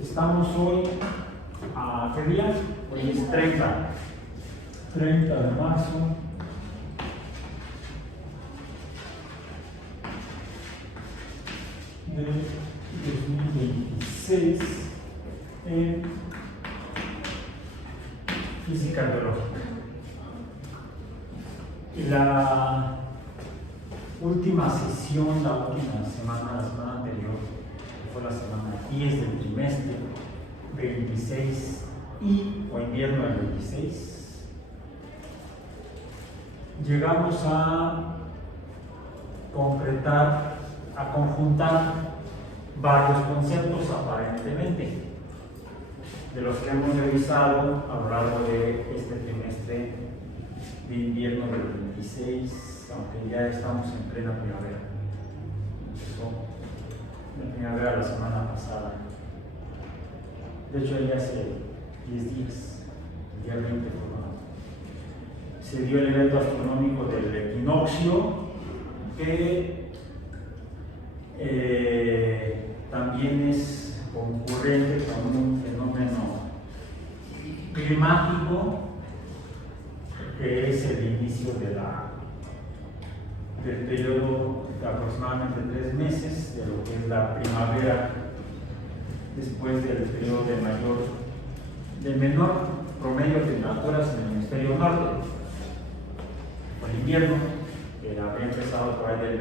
Estamos hoy a ¿qué día? Hoy es 30 de marzo. De 2026 en física biológica. Y la última sesión, la última semana, la semana anterior, que fue la semana 10 del trimestre 26 o invierno del 26, llegamos a concretar, a conjuntar varios conceptos aparentemente de los que hemos revisado a lo largo de este trimestre de invierno del 26, aunque ya estamos en plena primavera. Empezó la primavera la semana pasada. De hecho, ya hace 10 días, el día 20 se dio el evento astronómico del equinoccio, que también es concurrente con un fenómeno climático que es el inicio del periodo de aproximadamente 3 meses de lo que es la primavera, después del periodo de menor promedio de temperaturas en el hemisferio norte. El invierno había empezado por ahí del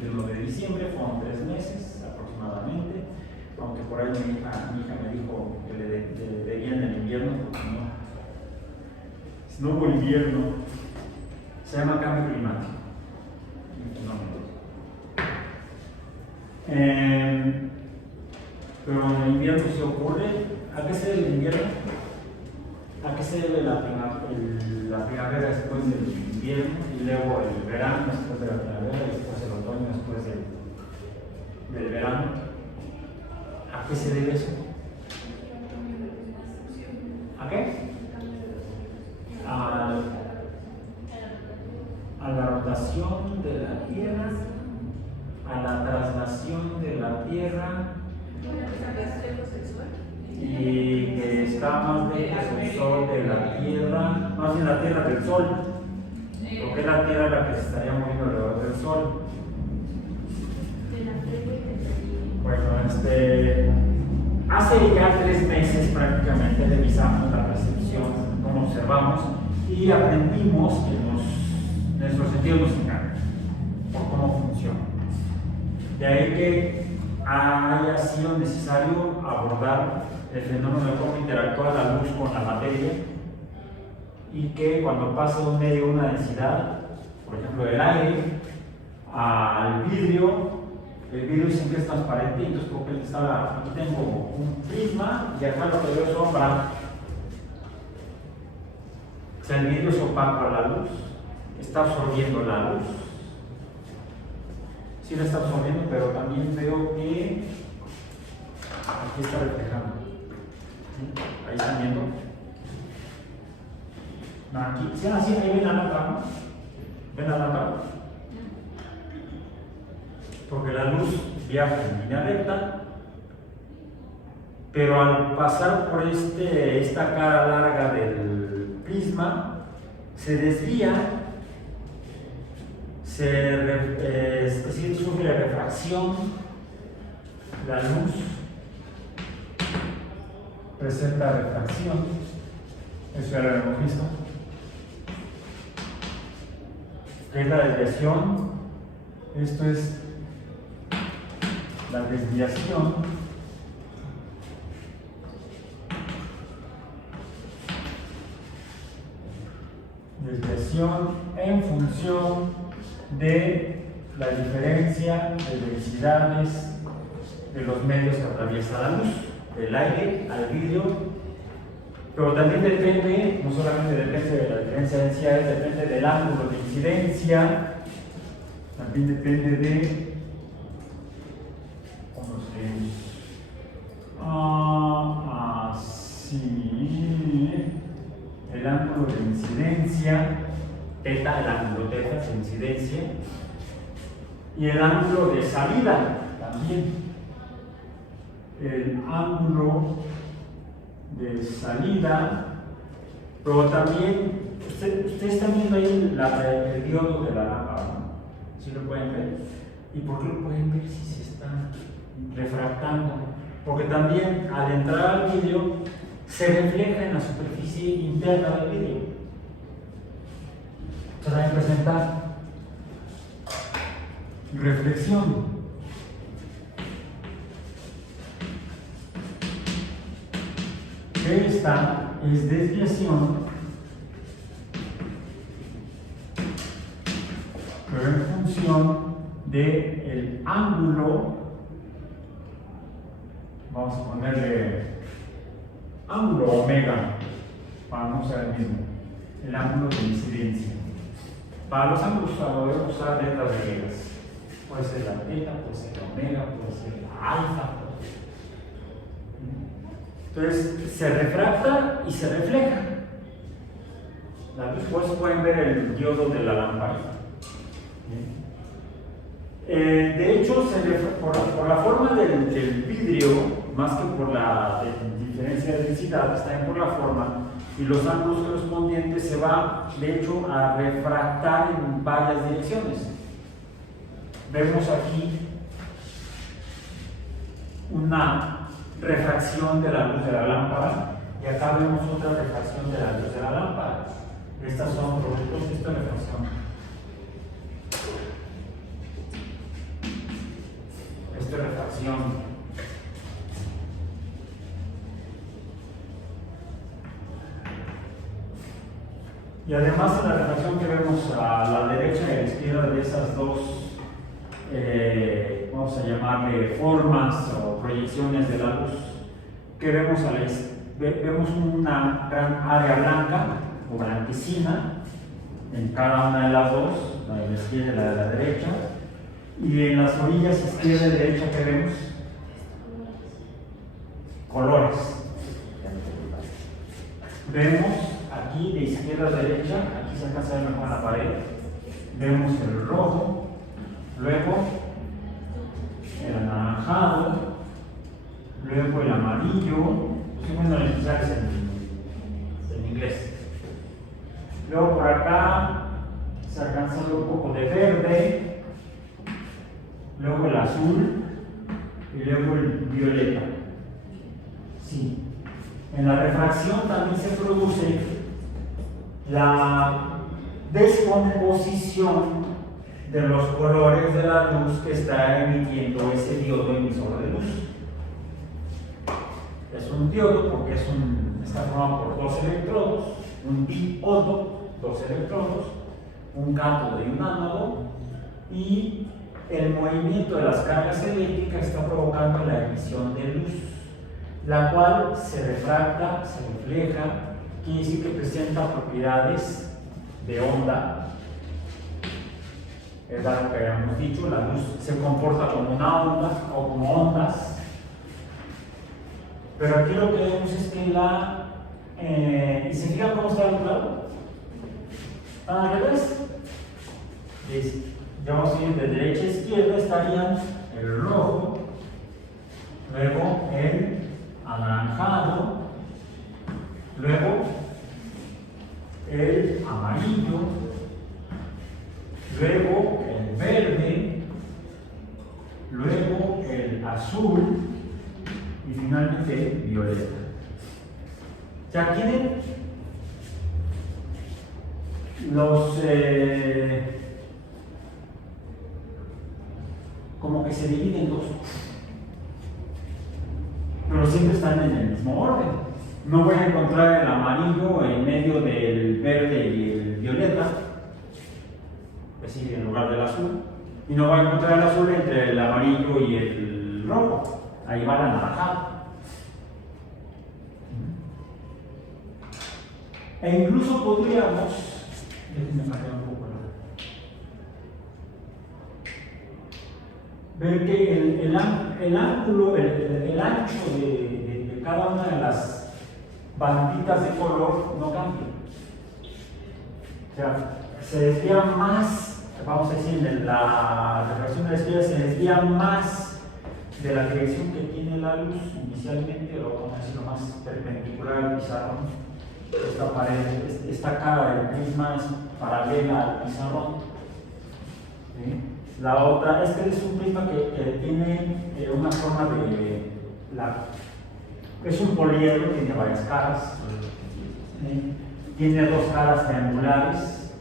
20-21 de diciembre, fueron 3 meses aproximadamente, aunque por ahí mi hija me dijo que le debían el invierno, porque si no hubo invierno, se llama cambio climático. Pero en el invierno se ocurre. ¿A qué se debe el invierno? ¿A qué se debe la primavera después del invierno y luego el verano después de la primavera y después el otoño después del verano? ¿A qué se debe eso? ¿A qué? A la rotación de la Tierra, a la traslación de la Tierra, y que está más lejos el Sol de la Tierra, más bien la Tierra del Sol, porque es la Tierra la que se estaría moviendo alrededor del Sol. Bueno, hace ya 3 meses prácticamente revisamos la percepción, cómo observamos, y aprendimos que nuestros sentidos nos engañan por cómo funciona. De ahí que haya sido necesario abordar el fenómeno de cómo interactúa la luz con la materia, y que cuando pasa de un medio una densidad, por ejemplo del aire, al vidrio, el vidrio siempre es transparente, y entonces porque aquí tengo un prisma y acá lo que veo es sombra. O sea, el vidrio es opaco a la luz, está absorbiendo la luz. Sí la está absorbiendo, pero también veo que aquí está reflejando. Ahí están viendo. Aquí, ¿sí? Así, ahí ven la lámpara, ¿no? ¿Ven la lámpara? Porque la luz viaja en línea recta, pero al pasar por esta cara larga del prisma, se desvía, sufre refracción, la luz presenta refracción, eso ya lo hemos visto. ¿Qué es la desviación? Esto es la desviación en función de la diferencia de densidades de los medios que atraviesa la luz, del aire al vidrio, pero también depende, no solamente depende de la diferencia de densidades, depende del ángulo de incidencia, también depende de el ángulo de incidencia, teta, el ángulo teta de incidencia, y el ángulo de salida también. el ángulo de salida, pero también, ustedes están viendo ahí el diodo de la lámpara, ¿no? ¿Sí lo pueden ver? ¿Y por qué lo pueden ver si se está refractando? Porque también al entrar al vidrio se refleja en la superficie interna del vidrio. Se va a presentar reflexión. Esta es desviación, pero en función del ángulo, vamos a ponerle ángulo omega, para no usar el mismo, el ángulo de incidencia. Para los ángulos podemos usar letras griegas. Puede ser la teta, puede ser la omega, puede ser la alfa. Entonces se refracta y se refleja la luz. Por eso pueden ver el diodo de la lamparita. De hecho, por la forma del vidrio, más que por la diferencia de densidad, está bien por la forma, y los ángulos correspondientes se va, de hecho, a refractar en varias direcciones. Vemos aquí una refracción de la luz de la lámpara y acá vemos otra refracción de la luz de la lámpara. Estas son productos de esta refracción. Esta refracción. Y además de la refracción que vemos a la derecha y a la izquierda de esas dos, vamos a llamarle formas o proyecciones de la luz, que vemos a la vemos una gran área blanca o blanquecina en cada una de las dos, la de la izquierda y la de la derecha, y en las orillas izquierda y derecha que vemos colores. Vemos aquí de izquierda a derecha, aquí se alcanza a ver mejor en la pared, vemos el rojo, luego el anaranjado, luego el amarillo, estoy poniendo las iniciales en inglés. Luego por acá se alcanza a ver un poco de verde, luego el azul y luego el violeta. Sí. En la refracción también se produce la descomposición de los colores de la luz que está emitiendo ese diodo emisor de luz. Es un diodo porque está formado por dos electrodos, un diodo, dos electrodos, un cátodo y un ánodo, y el movimiento de las cargas eléctricas está provocando la emisión de luz, la cual se refracta, se refleja, quiere decir que presenta propiedades de onda. Es algo que habíamos dicho, la luz se comporta como una onda o como ondas, pero aquí lo que vemos es que ¿y se fijan cómo está el lado? Al revés. Vamos a ir de derecha a izquierda, estarían el rojo, luego el anaranjado, luego el amarillo, luego el verde, luego el azul y finalmente el violeta. Ya tienen los como que se dividen en dos, pero siempre están en el mismo orden. No voy a encontrar el amarillo en medio del verde y el violeta, es decir, en lugar del azul, y no voy a encontrar el azul entre el amarillo y el rojo. Ahí va el anaranjado. E incluso podríamos, déjenme cambiar un poco, ver que el ángulo, el ancho de cada una de las banditas de color no cambia. O sea, se desvía más, vamos a decir, la refracción de la estrella se desvía más de la dirección que tiene la luz inicialmente, lo vamos a decir lo más perpendicular al pizarrón. Esta pared, esta cara del prisma es paralela al pizarrón. ¿Sí? La otra, este es un prisma que tiene una forma de. Es un poliedro, tiene varias caras. ¿Sí? Tiene dos caras triangulares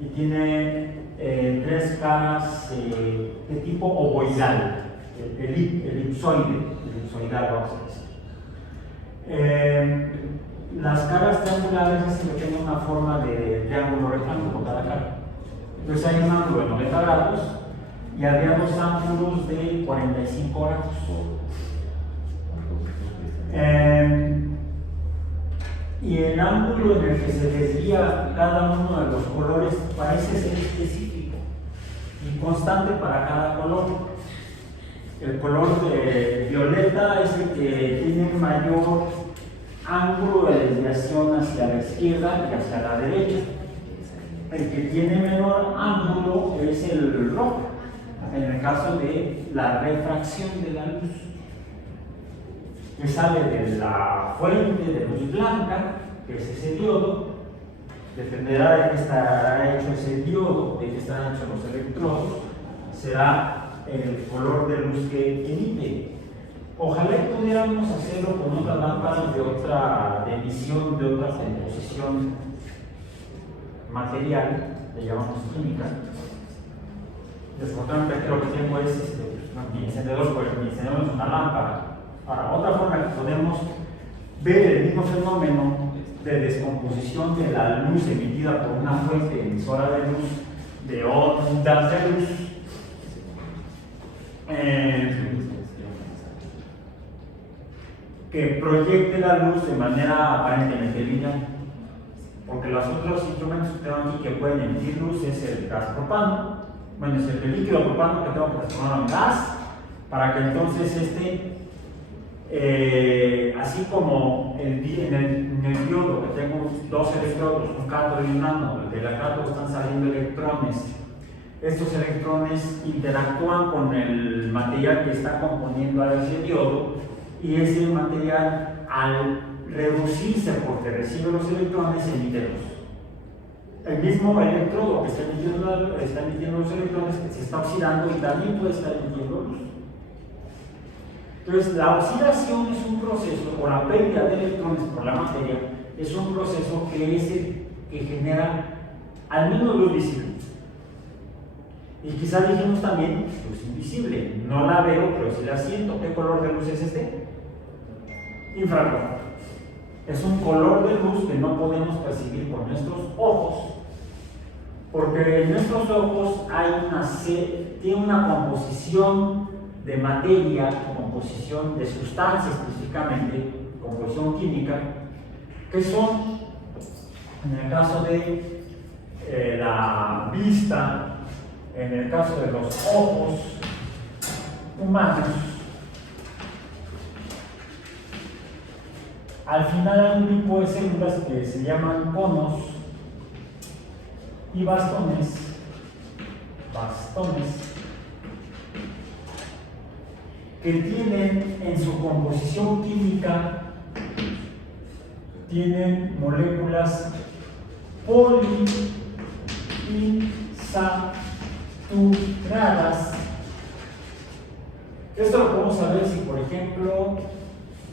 y tiene tres caras de tipo ovoidal, elipsoidal, vamos a decir. Las caras triangulares hacen que tengan una forma de triángulo rectángulo por cada cara. Entonces hay un ángulo de 90 grados y habría dos ángulos de 45 grados. Y el ángulo en el que se desvía cada uno de los colores parece ser específico y constante para cada color. El color de violeta es el que tiene mayor ángulo de desviación hacia la izquierda y hacia la derecha. El que tiene menor ángulo es el rojo, en el caso de la refracción de la luz, que sale de la fuente de luz blanca, que es ese diodo. Dependerá de qué estará hecho ese diodo, de qué están hechos los electrodos, será el color de luz que emite. Ojalá pudiéramos hacerlo con otras lámparas de otra emisión, de otra composición material, le llamamos química. Desafortunadamente lo que tengo es mi encendedor, pues mi encendedor es una lámpara. Ahora, otra forma que podemos ver el mismo fenómeno de descomposición de la luz emitida por una fuente emisora de luz, de ondas de luz, que proyecte la luz de manera aparentemente lineal. Porque los otros instrumentos que tengo aquí que pueden emitir luz es el gas propano, bueno, es el líquido propano que tengo que transformar en gas, para que entonces así como en el diodo que tengo dos electrodos, un cátodo y un ánodo, del cátodo están saliendo electrones. Estos electrones interactúan con el material que está componiendo a ese diodo, y ese material, al reducirse porque recibe los electrones, emite luz. El mismo electrodo que está emitiendo los electrones se está oxidando y también puede estar emitiendo luz. Entonces, la oxidación es un proceso, o la pérdida de electrones por la materia, es un proceso que genera al menos luz visible. Y quizás dijimos también luz invisible. No la veo, pero sí la siento. ¿Qué color de luz es este? Infrarrojo. Es un color de luz que no podemos percibir con nuestros ojos, porque en nuestros ojos tiene una composición de materia, composición de sustancia específicamente, composición química, que son, en el caso de la vista, en el caso de los ojos humanos, al final hay un tipo de células que se llaman conos y bastones, que tienen en su composición química, tienen moléculas poliinsaturadas. Esto lo podemos saber si, por ejemplo,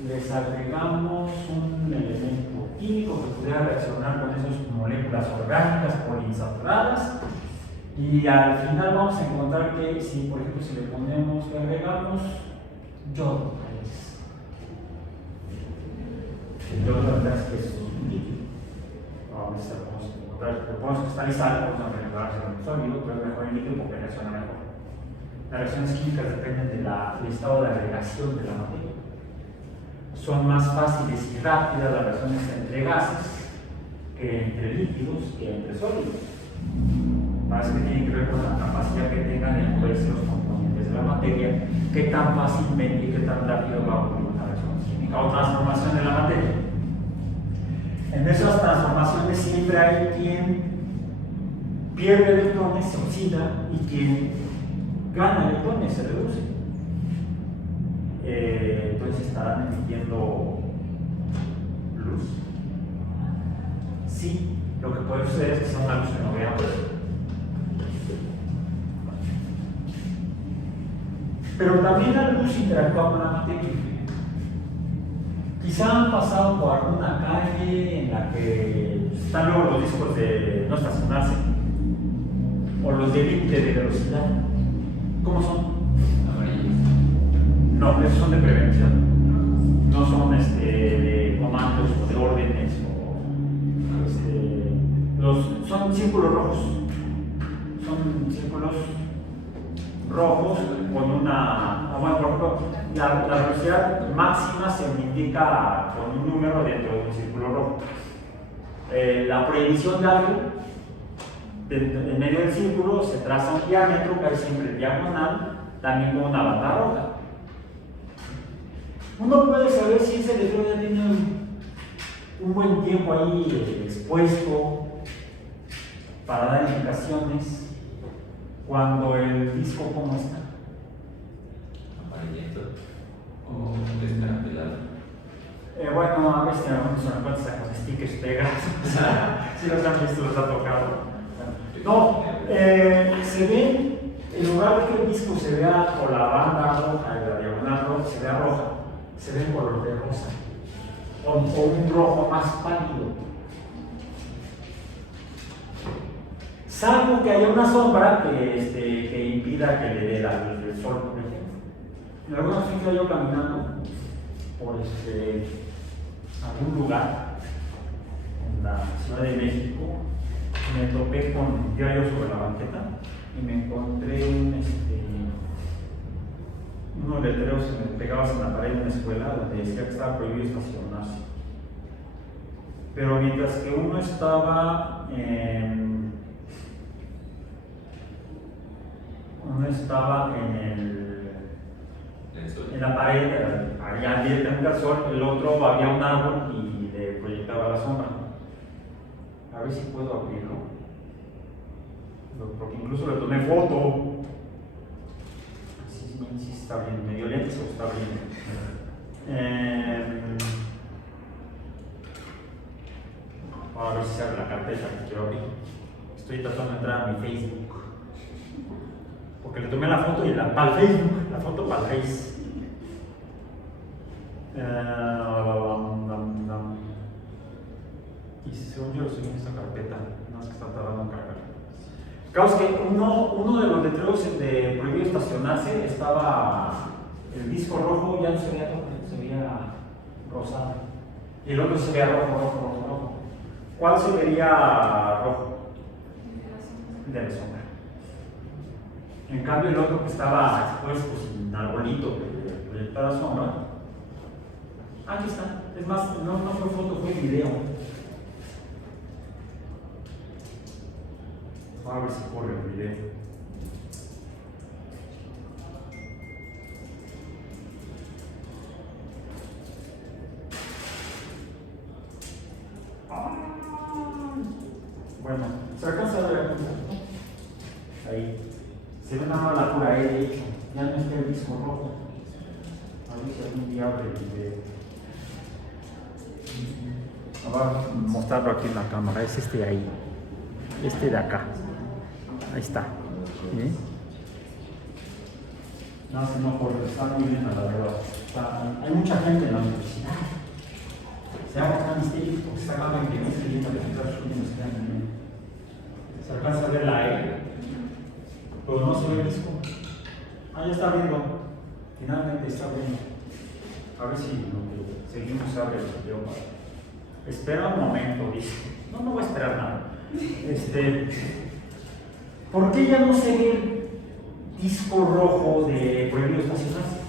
les agregamos un elemento químico que pudiera reaccionar con esas moléculas orgánicas poliinsaturadas, y al final vamos a encontrar que si, por ejemplo, si le agregamos yodo, el yodo la verdad es que es un líquido. Vamos a encontrar, lo podemos cristalizar, podemos agregarse en un sólido, pero es mejor el líquido porque reacciona mejor. Las reacciones químicas dependen del estado de agregación de la materia. Son más fáciles y rápidas las reacciones entre gases que entre líquidos, que entre sólidos. Parece que tienen que ver con la capacidad que tengan de moverse los componentes de la materia, qué tan fácilmente y qué tan rápido va a ocurrir una reacción química o transformación de la materia. En esas transformaciones siempre hay quien pierde electrones, se oxida, y quien gana electrones, se reduce. entonces estarán emitiendo luz. Sí, lo que puede suceder es que sea una luz que no veamos. Pero también la luz interactúa con la materia. Quizá han pasado por alguna calle en la que están luego los discos de no estacionarse o los de límite de velocidad. ¿Cómo son? Amarillos. No, esos son de prevención. No son de comandos o de órdenes. Son círculos rojos. Son círculos rojos con una. Bueno, por ejemplo, la velocidad máxima se indica con un número dentro de un círculo rojo. La prohibición de algo en medio del círculo se traza un diámetro que hay siempre diagonal, también con una banda roja. Uno puede saber si ese letrero ya tiene un buen tiempo ahí expuesto para dar indicaciones cuando el disco, ¿cómo está? Amarillento o descarapelado. Bueno, a veces algunos se me cuentan con stickers pegados. Si los han visto, los ha tocado. No, se ve, en lugar de que el disco se vea por la banda roja y la diagonal roja, se vea roja, se ve en color de rosa o un rojo más pálido. Salvo que haya una sombra que impida que le dé la luz del sol, por ejemplo. En alguna ocasión iba yo caminando por algún lugar en la Ciudad de México, me topé con diario sobre la banqueta y me encontré unos letreros pegados en la pared de una escuela donde decía que estaba prohibido estacionarse. Pero mientras que uno estaba en la pared, allá directamente al sol, el otro había un árbol y le proyectaba la sombra. A ver si puedo abrirlo, porque incluso le tomé foto. Sí está bien, medio lento o está bien. A ver si se abre la carpeta que quiero abrir. Estoy tratando de entrar a mi Facebook, porque le tomé la foto y para el Facebook, la foto para el Face. Y según yo lo subí en esta carpeta, no es que está tardando en cargar. Claro, es que uno de los letreros de prohibido estacionarse estaba, el disco rojo ya no se veía rojo, se veía rosado. Y el otro se veía rojo. ¿Cuál se vería rojo? El de la sombra. En cambio, el otro que estaba expuesto sin arbolito que proyectaba sombra. Aquí está. Es más, no fue foto, fue video. A ver si corre el video. Bueno, se alcanza a ver ahí. Se ve nada más la pura E, de hecho. Ya no está el disco rojo. A ver si algún día abre el video. Voy a mostrarlo aquí en la cámara. Es este de ahí. Este de acá. Ahí está. No, se no corre. Está muy bien a la verdad. Hay mucha gente en la universidad. Se llama tan histérico porque está acá en que no se viene a visitar sus universidad. Se alcanza a ver la E, pero no se ve el disco. Ah, ya está viendo. Finalmente está viendo. A ver si seguimos abre el video. Espera un momento, dice. No voy a esperar nada. ¿Por qué ya no se ve el disco rojo de prohibido estacionarse?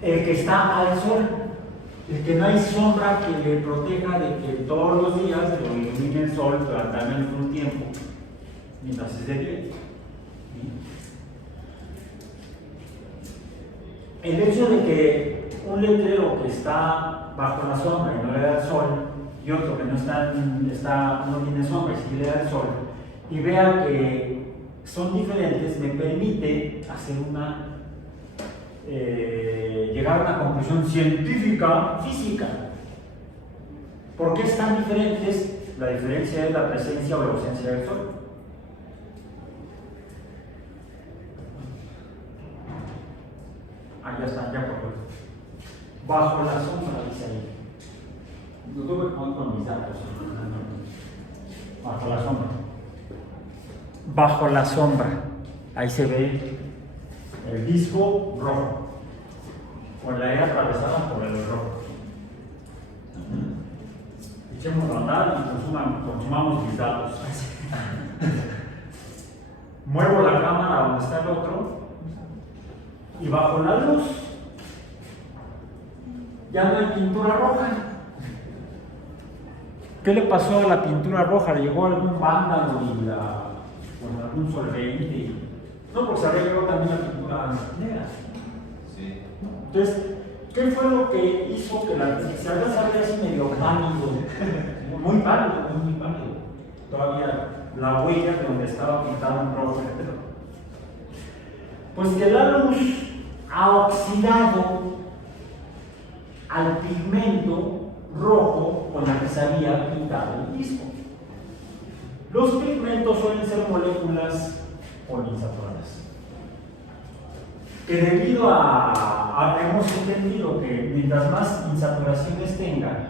El que está al sol, el que no hay sombra que le proteja de que todos los días lo ilumine el sol durante al menos un tiempo, mientras es de día. El hecho de que un letrero que está bajo la sombra y no le da el sol, y otro que no tiene sombra y sí le da el sol, y vea que son diferentes, me permite hacer una llegar a una conclusión científica, física. ¿Por qué están diferentes? La diferencia es la presencia o la ausencia del Sol. Ah, ya está, ya por favor. Bajo la sombra, dice ahí. Lo tuve que poner con mis datos. Bajo la sombra. Bajo la sombra. Ahí se ve el disco rojo. Con la E atravesada por el rojo. Echemos a andar y consumamos mis datos. Muevo la cámara donde está el otro y bajo la luz ya no hay pintura roja. ¿Qué le pasó a la pintura roja? ¿Le llegó algún vándalo con algún solvente? No, porque se había llegado también la pintura negra. Sí. Entonces, ¿qué fue lo que hizo que la se había así medio pálido? Muy pálido, muy pálido. Todavía la huella de donde estaba pintado en rojo. Pues que la luz ha oxidado al pigmento rojo con el que se había pintado el disco. Los pigmentos suelen ser moléculas poliinsaturadas, que debido hemos entendido que mientras más insaturaciones tenga,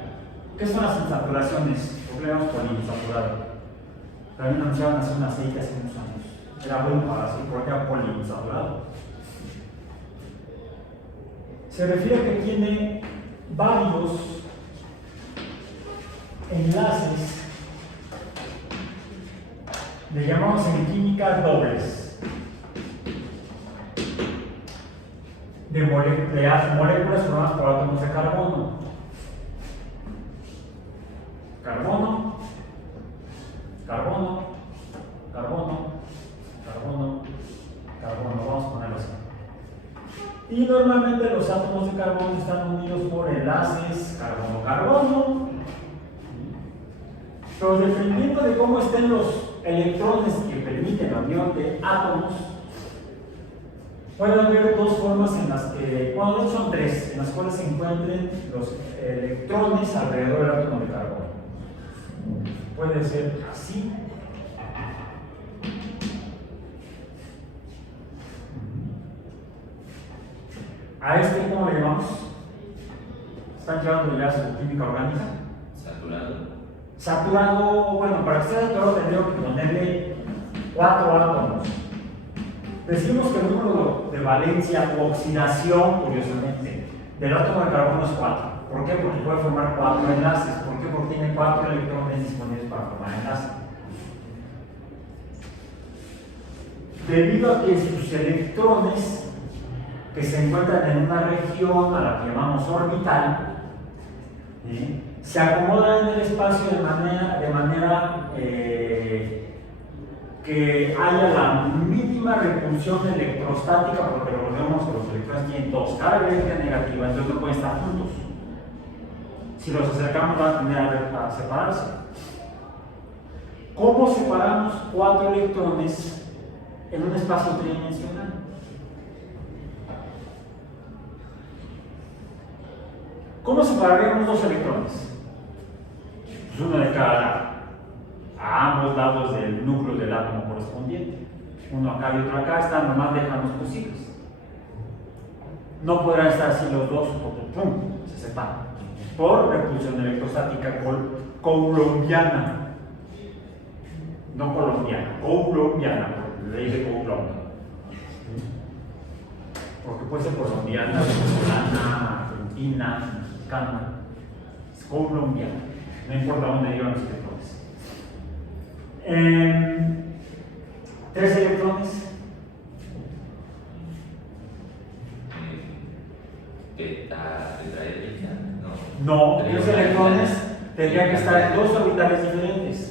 ¿qué son las insaturaciones? Problemas poliinsaturados. También anunciaban hace un aceite hace unos años. Era bueno para así porque era poliinsaturado. Se refiere a que tiene varios enlaces, le llamamos en química dobles, de moléculas formadas por átomos de carbono. Carbono, carbono, carbono, carbono, carbono, vamos a ponerlo así. Y normalmente los átomos de carbono están unidos por enlaces carbono-carbono. Pero dependiendo de cómo estén los electrones que permiten la unión de átomos, puede haber dos formas en las que, bueno, son tres, en las cuales se encuentren los electrones alrededor del átomo de carbono. Puede ser así. A este, ¿cómo le llamamos? ¿Están llevando ya su química orgánica? Saturado. Saturado, bueno, para que sea saturado tendría que ponerle 4 átomos. Decimos que el número de valencia o oxidación, curiosamente, del átomo de carbono es 4. ¿Por qué? Porque puede formar 4 enlaces. ¿Por qué? Porque tiene 4 electrones disponibles para formar enlaces. Debido a que sus electrones que se encuentran en una región a la que llamamos orbital, se acomodan en el espacio de manera que haya la mínima repulsión electrostática, porque recordemos que los electrones tienen dos carga eléctrica negativa, entonces no pueden estar juntos. Si los acercamos van a tender a separarse. ¿Cómo separamos 4 electrones en un espacio tridimensional? ¿Cómo separaríamos 2 electrones? Pues uno de cada lado, a ambos lados del núcleo del átomo correspondiente. Uno acá y otro acá, están lo más lejanos posibles. No podrán estar así los dos porque ¡pum!, se separan. Por repulsión electrostática coulombiana. No colombiana, coulombiana, por ley de Coulomb. Porque puede ser colombiana, venezolana, argentina, mexicana, es colombiana, no importa dónde llevan los electrones. 3 electrones. ¿Tetraédrica? No, 3 electrones tendrían que estar en 2 orbitales diferentes.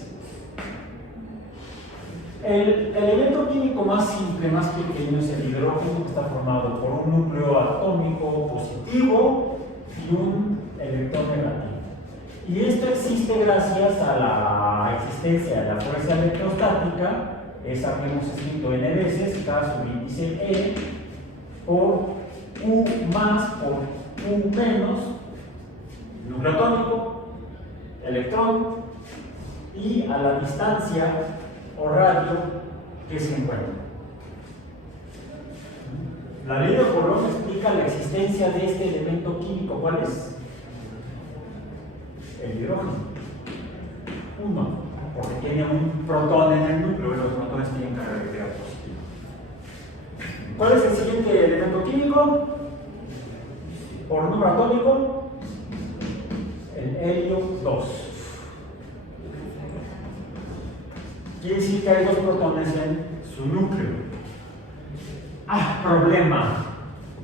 El elemento químico más simple, más pequeño, es el hidrógeno, que está formado por un núcleo atómico positivo y un electrón negativo. Y esto existe gracias a la existencia de la fuerza electrostática, esa que hemos escrito n veces, cada subíndice E, por U más por U menos, núcleo atómico, electrón, y a la distancia o radio que se encuentra. La ley de Coulomb explica la existencia de este elemento químico. ¿Cuál es? El hidrógeno. 1, porque tiene un protón en el núcleo y los protones tienen carga eléctrica positiva. ¿Cuál es el siguiente elemento químico? Por número atómico, el helio 2. Quiere decir que hay 2 protones en su núcleo. Problema.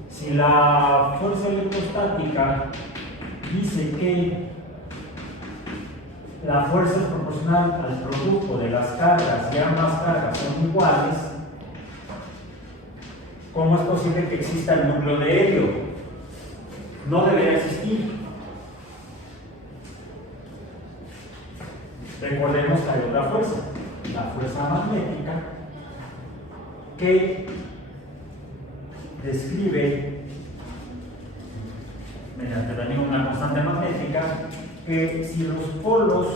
Si la fuerza electrostática dice que la fuerza es proporcional al producto de las cargas y ambas cargas son iguales, ¿cómo es posible que exista el núcleo de helio? No debería existir. Recordemos que hay otra fuerza, la fuerza magnética, que describe mediante también una constante magnética que si los polos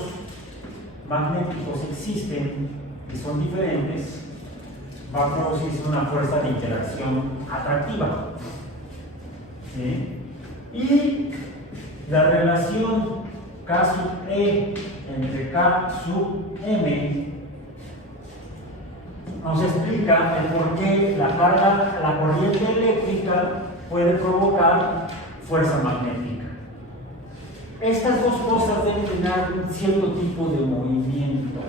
magnéticos existen y son diferentes, va a producirse una fuerza de interacción atractiva. ¿Sí? Y la relación K sub E entre K sub M nos explica el por qué la corriente eléctrica puede provocar fuerza magnética. Estas dos cosas deben tener un cierto tipo de movimiento.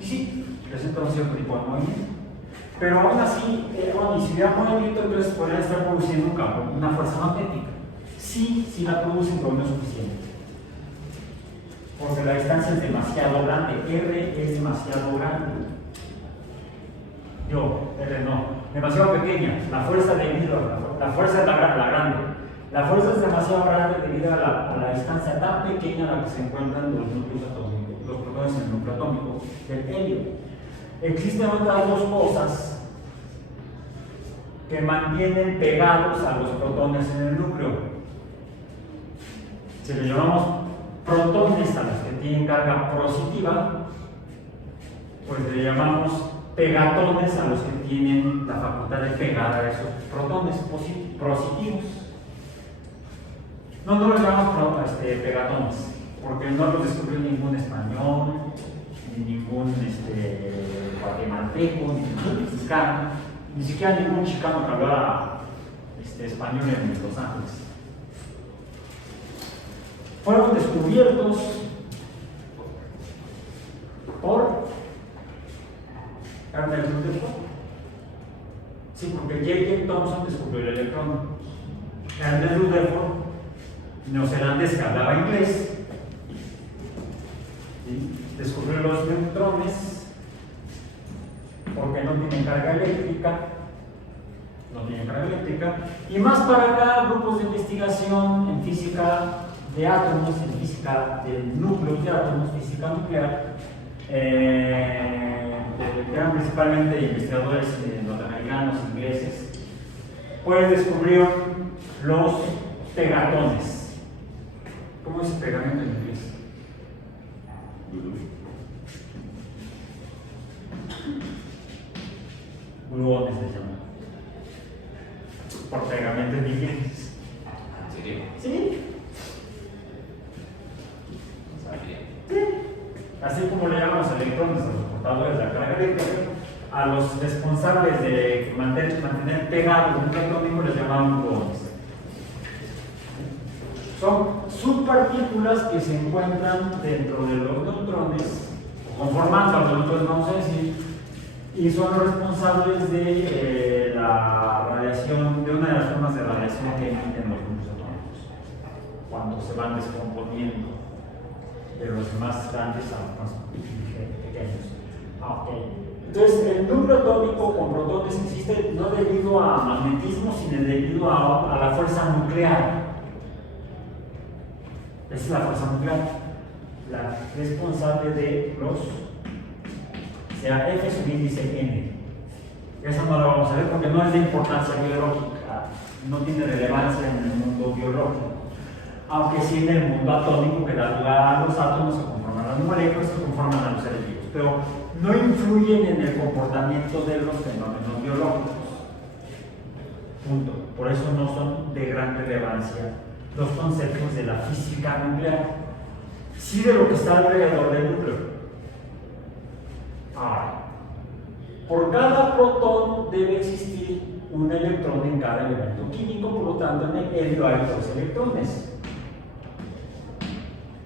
Y sí, presenta un cierto tipo de movimiento. Pero aún así, y si hubiera movimiento, entonces podrían estar produciendo un campo, una fuerza magnética. Sí, la producen, pero no es suficiente. Porque la distancia es demasiado grande, R es demasiado grande. R no, demasiado pequeña. La fuerza es la grande. La fuerza es demasiado grande debido a la distancia tan pequeña a la que se encuentran los núcleos atómicos, los protones en el núcleo atómico del helio. Existen otras 2 cosas que mantienen pegados a los protones en el núcleo. Si le llamamos protones a los que tienen carga positiva, pues le llamamos pegatones a los que tienen la facultad de pegar a esos protones positivos. No los llamamos pegatones, porque no los descubrió ningún español, ni ningún guatemalteco, ni ningún mexicano, ni siquiera ningún chicano que hablara español en Los Ángeles. Fueron descubiertos por Ernest Rutherford. Sí, porque J.J. Thomson descubrió el electrón. Ernest Rutherford, neozelandés que hablaba inglés, ¿sí?, descubrió los neutrones porque no tienen carga eléctrica. Y más para acá, grupos de investigación en física de átomos, en física de núcleos de átomos, física nuclear, eran principalmente investigadores norteamericanos, ingleses, pues descubrieron los pegatones. ¿Cómo es pegamento en inglés? Gluones se llaman. Por pegamento en inglés. ¿Sí? Así como le llamamos electrones a los portadores de la carga eléctrica, a los responsables de mantener pegado un atómico les llamamos gluones. Son subpartículas que se encuentran dentro de los neutrones, conformando a los neutrones, vamos a decir, y son los responsables de la radiación, de una de las formas de radiación que emiten los núcleos atómicos cuando se van descomponiendo de los más grandes a los más pequeños. Entonces, el núcleo atómico con protones existe no debido a magnetismo, sino debido a la fuerza nuclear. Esa es la fuerza nuclear, la responsable de los, sea F sub índice N. Esa no la vamos a ver porque no es de importancia biológica, no tiene relevancia en el mundo biológico. Aunque sí en el mundo atómico, que da lugar a los átomos, se conforman las moléculas, se conforman a los seres vivos, pero no influyen en el comportamiento de los fenómenos biológicos. Punto. Por eso no son de gran relevancia los conceptos de la física nuclear, sí de lo que está alrededor del núcleo. Ahora, por cada protón debe existir un electrón en cada elemento químico, por lo tanto en el helio hay 2 electrones.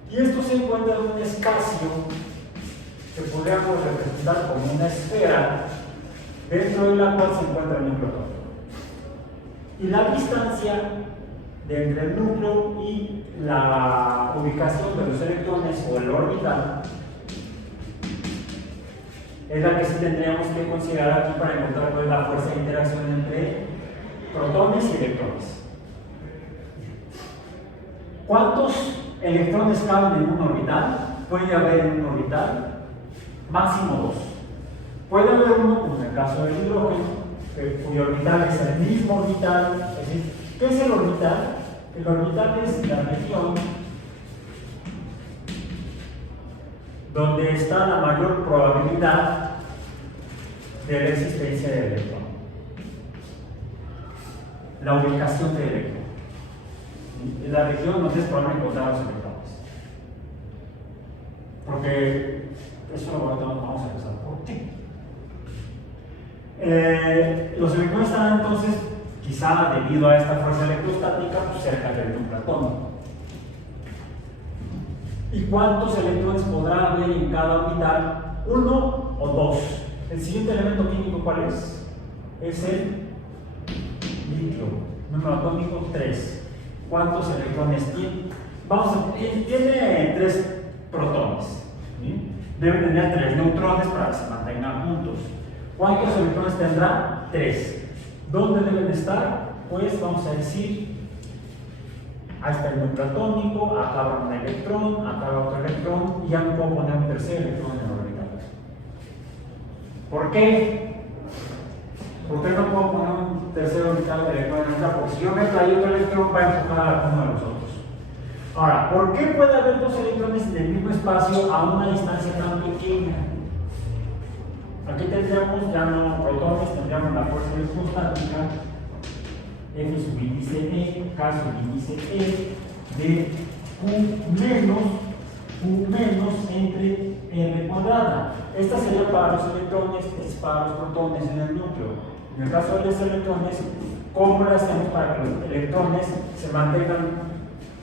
Y esto se encuentra en un espacio que podríamos representar como una esfera, dentro de la cual se encuentra el núcleo. Y la distancia entre el núcleo y la ubicación de los electrones o el orbital es la que sí tendríamos que considerar aquí para encontrar cuál es la fuerza de interacción entre protones y electrones. ¿Cuántos electrones caben en un orbital? Puede haber en un orbital máximo 2. Puede haber uno, como en el caso del hidrógeno, cuyo orbital es el mismo orbital. Es decir, ¿qué es el orbital? El orbital es la región donde está la mayor probabilidad de la existencia del electrón. La ubicación del electrón. Es la región donde es probable encontrar los electrones. Porque eso lo vamos a empezar por ti. Los electrones están entonces, quizá debido a esta fuerza electrostática, pues cerca del núcleo atómico. ¿Y cuántos electrones podrá haber en cada orbital? ¿1 o 2? El siguiente elemento químico, ¿cuál es? Es el litio, número atómico 3. ¿Cuántos electrones tiene? Tiene 3 protones. ¿Sí? Debe tener 3 neutrones para que se mantengan juntos. ¿Cuántos electrones tendrá? 3. ¿Dónde deben estar? Pues vamos a decir, ahí está el núcleo atómico, acá va un electrón, acá va otro electrón, y ya no puedo poner un tercer electrón en el orbital. ¿Por qué? ¿Por qué no puedo poner un tercer orbital de electrón en el orbital? Porque si yo meto ahí otro electrón, va a empujar a uno de los otros. Ahora, ¿por qué puede haber 2 electrones en el mismo espacio a una distancia tan pequeña? Aquí tendríamos ya no protones, tendríamos la fuerza electrostática F subíndice E, K subíndice E de Q menos entre R cuadrada. Esta sería para los electrones, esta es para los protones en el núcleo. En el caso de los electrones, ¿cómo lo hacemos para que los electrones se mantengan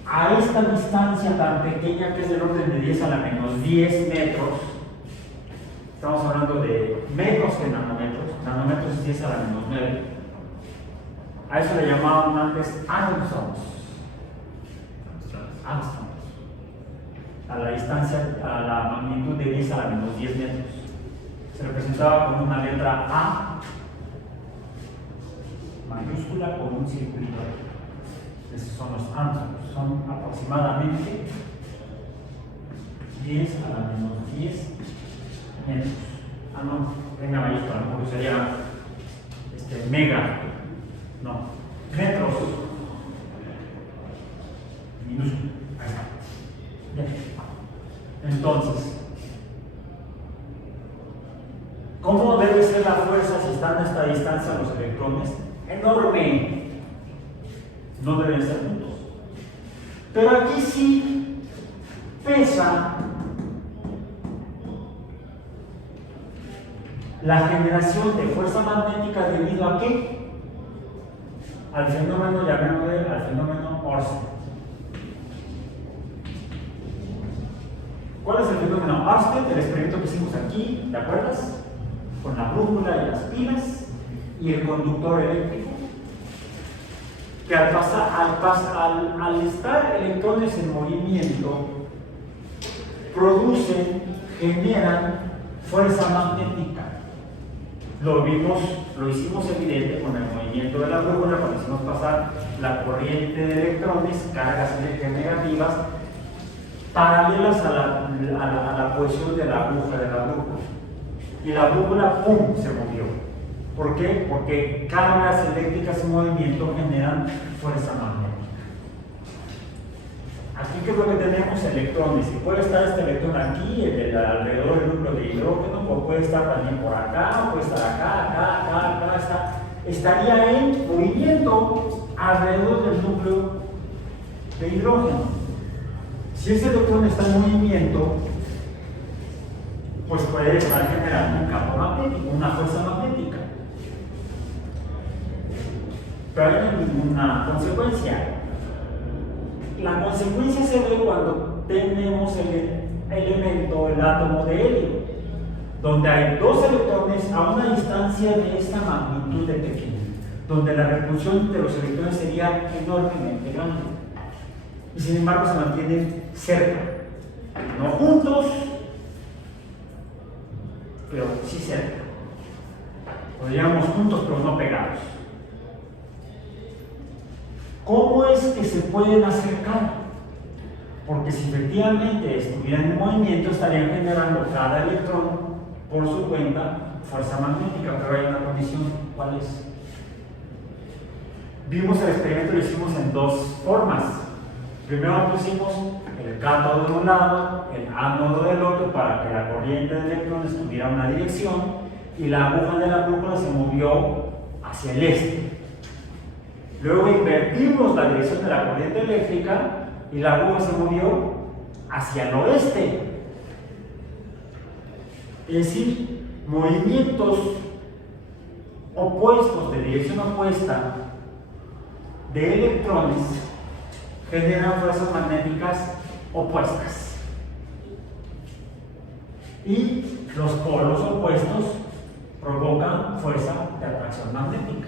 a esta distancia tan pequeña que es del orden de 10 a la menos 10 metros? Estamos hablando de metros que nanómetros. Nanómetros es 10 a la menos 9. A eso le llamaban antes angstroms. Angstroms. A la distancia, a la magnitud de 10 a la menos 10 metros. Se representaba con una letra A mayúscula con un circulito. Esos son los angstroms. Son aproximadamente 10 a la menos 10 metros. Ah, no, venga mayúscula, a lo mejor sería mega. No, metros. Minúscula. Ahí está. Bien. Entonces, ¿cómo debe ser la fuerza si están a esta distancia los electrones? Enorme. No deben ser juntos. Pero aquí sí pesa la generación de fuerza magnética debido a qué? Al fenómeno, llamémosle al fenómeno Ørsted. ¿Cuál es el fenómeno Ørsted? El experimento que hicimos aquí, ¿te acuerdas? Con la brújula y las pilas y el conductor eléctrico. Que al estar electrones en movimiento, generan fuerza magnética. Lo vimos, lo hicimos evidente con el movimiento de la brújula cuando hicimos pasar la corriente de electrones, cargas negativas, paralelas a la posición de la aguja de la brújula. Y la brújula, ¡pum!, se movió. ¿Por qué? Porque cargas eléctricas en movimiento generan fuerza magnética. Aquí que es lo que tenemos electrones, y puede estar este electrón aquí, alrededor del núcleo de hidrógeno, o puede estar también por acá, puede estar acá, estaría en movimiento alrededor del núcleo de hidrógeno. Si ese electrón está en movimiento, pues puede estar generando un campo magnético, una fuerza magnética. Pero hay una consecuencia. La consecuencia se ve cuando tenemos el elemento, el átomo de helio, donde hay dos electrones a una distancia de esta magnitud de pequeña, donde la repulsión de los electrones sería enormemente grande. Y sin embargo se mantienen cerca, no juntos, pero sí cerca. Podríamos juntos, pero no pegados. ¿Cómo es que se pueden acercar? Porque si efectivamente estuvieran en movimiento, estarían generando cada electrón por su cuenta fuerza magnética, pero hay una condición. ¿Cuál es? Vimos el experimento, lo hicimos en dos formas. Primero pusimos el cátodo de un lado, el ánodo del otro, para que la corriente de electrones tuviera una dirección, y la aguja de la brújula se movió hacia el este. Luego invertimos la dirección de la corriente eléctrica y la aguja se movió hacia el oeste. Es decir, movimientos opuestos, de dirección opuesta, de electrones generan fuerzas magnéticas opuestas. Y los polos opuestos provocan fuerza de atracción magnética.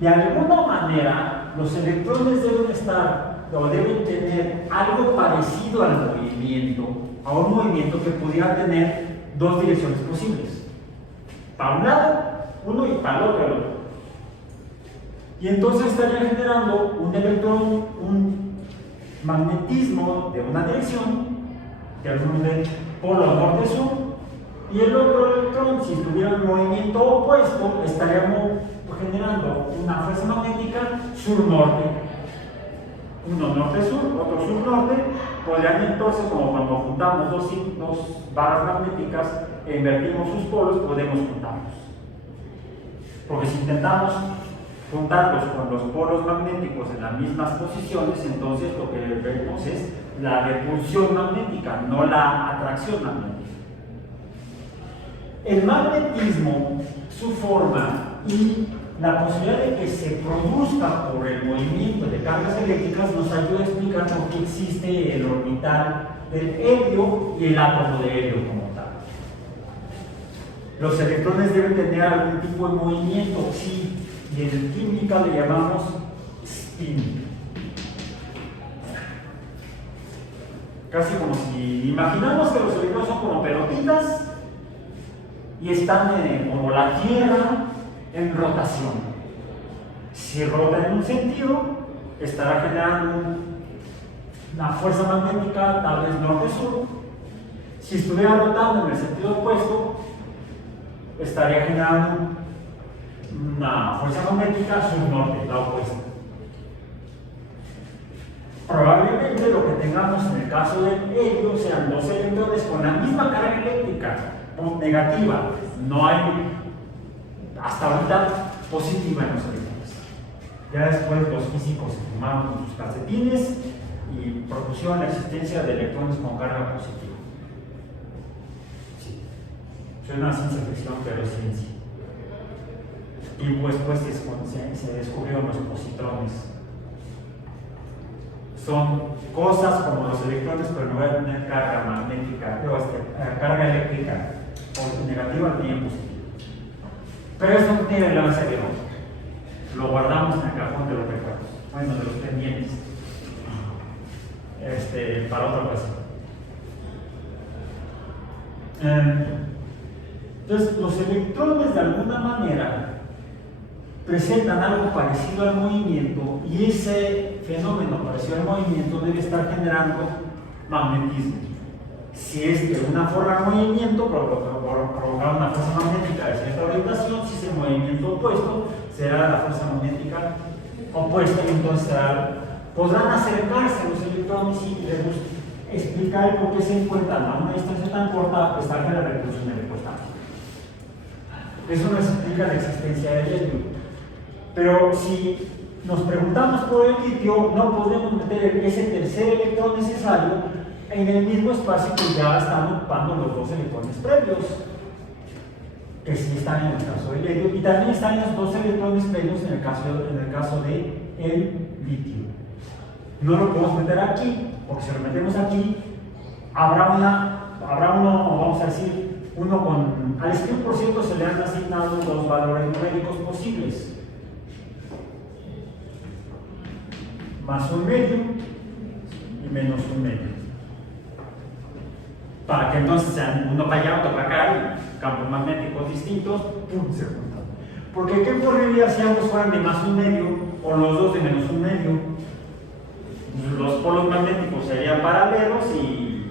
De alguna manera, los electrones deben estar o deben tener algo parecido al movimiento, a un movimiento que pudiera tener dos direcciones posibles. Para un lado, uno, y para el otro. Y entonces estaría generando un electrón, un magnetismo de una dirección, que es un polo norte-sur, y el otro electrón, si tuviera un movimiento opuesto, estaríamos generando una fuerza magnética sur-norte. Uno norte-sur, otro sur-norte. Podrían entonces, como cuando juntamos dos barras magnéticas e invertimos sus polos, podemos juntarlos. Porque si intentamos juntarlos con los polos magnéticos en las mismas posiciones, entonces lo que vemos es la repulsión magnética, no la atracción magnética. El magnetismo, su forma y la posibilidad de que se produzca por el movimiento de cargas eléctricas nos ayuda a explicar por qué existe el orbital del helio y el átomo de helio como tal. Los electrones deben tener algún tipo de movimiento, sí, y en química le llamamos spin. Casi como si imaginamos que los electrones son como pelotitas y están como la Tierra en rotación. Si rota en un sentido, estará generando una fuerza magnética tal vez norte-sur. Si estuviera rotando en el sentido opuesto, estaría generando una fuerza magnética sur-norte, la opuesta. Probablemente lo que tengamos en el caso del helio sean dos electrones con la misma carga eléctrica, negativa. No hay hasta ahorita positiva en los electrones. Ya después los físicos se tomaron con sus calcetines y propusieron la existencia de electrones con carga positiva. Sí. Suena a ciencia ficción, pero es ciencia. Y pues se descubrieron los positrones. Son cosas como los electrones, pero no van a tener carga magnética, carga eléctrica, o negativa ni positiva. Pero eso no tiene relevancia biológica. Lo guardamos en el cajón de los recuerdos, bueno, de los pendientes, para otra ocasión. Entonces, los electrones de alguna manera presentan algo parecido al movimiento, y ese fenómeno parecido al movimiento debe estar generando magnetismo. Si es de una forma de movimiento, provocar una fuerza magnética de cierta orientación, si es el movimiento opuesto, será la fuerza magnética opuesta y entonces podrán acercarse a los electrones y explicar por qué se encuentran a una distancia tan corta a pesar de la repulsión electrostática. Eso nos explica la existencia del helio. Pero si nos preguntamos por el litio, no podemos meter ese tercer electrón necesario en el mismo espacio que ya están ocupando los dos electrones previos, que sí están en el caso del helio, y también están los dos electrones previos en el caso del litio. No lo podemos meter aquí, porque si lo metemos aquí, habrá uno, vamos a decir, al 100% se le han asignado los valores numéricos posibles. Más un medio y menos un medio. Para que entonces sean uno para allá, otro para acá, y campos magnéticos distintos, ¡pum!, se juntan. Porque ¿qué ocurriría si ambos fueran de más un medio o los dos de menos un medio? Los polos magnéticos serían paralelos y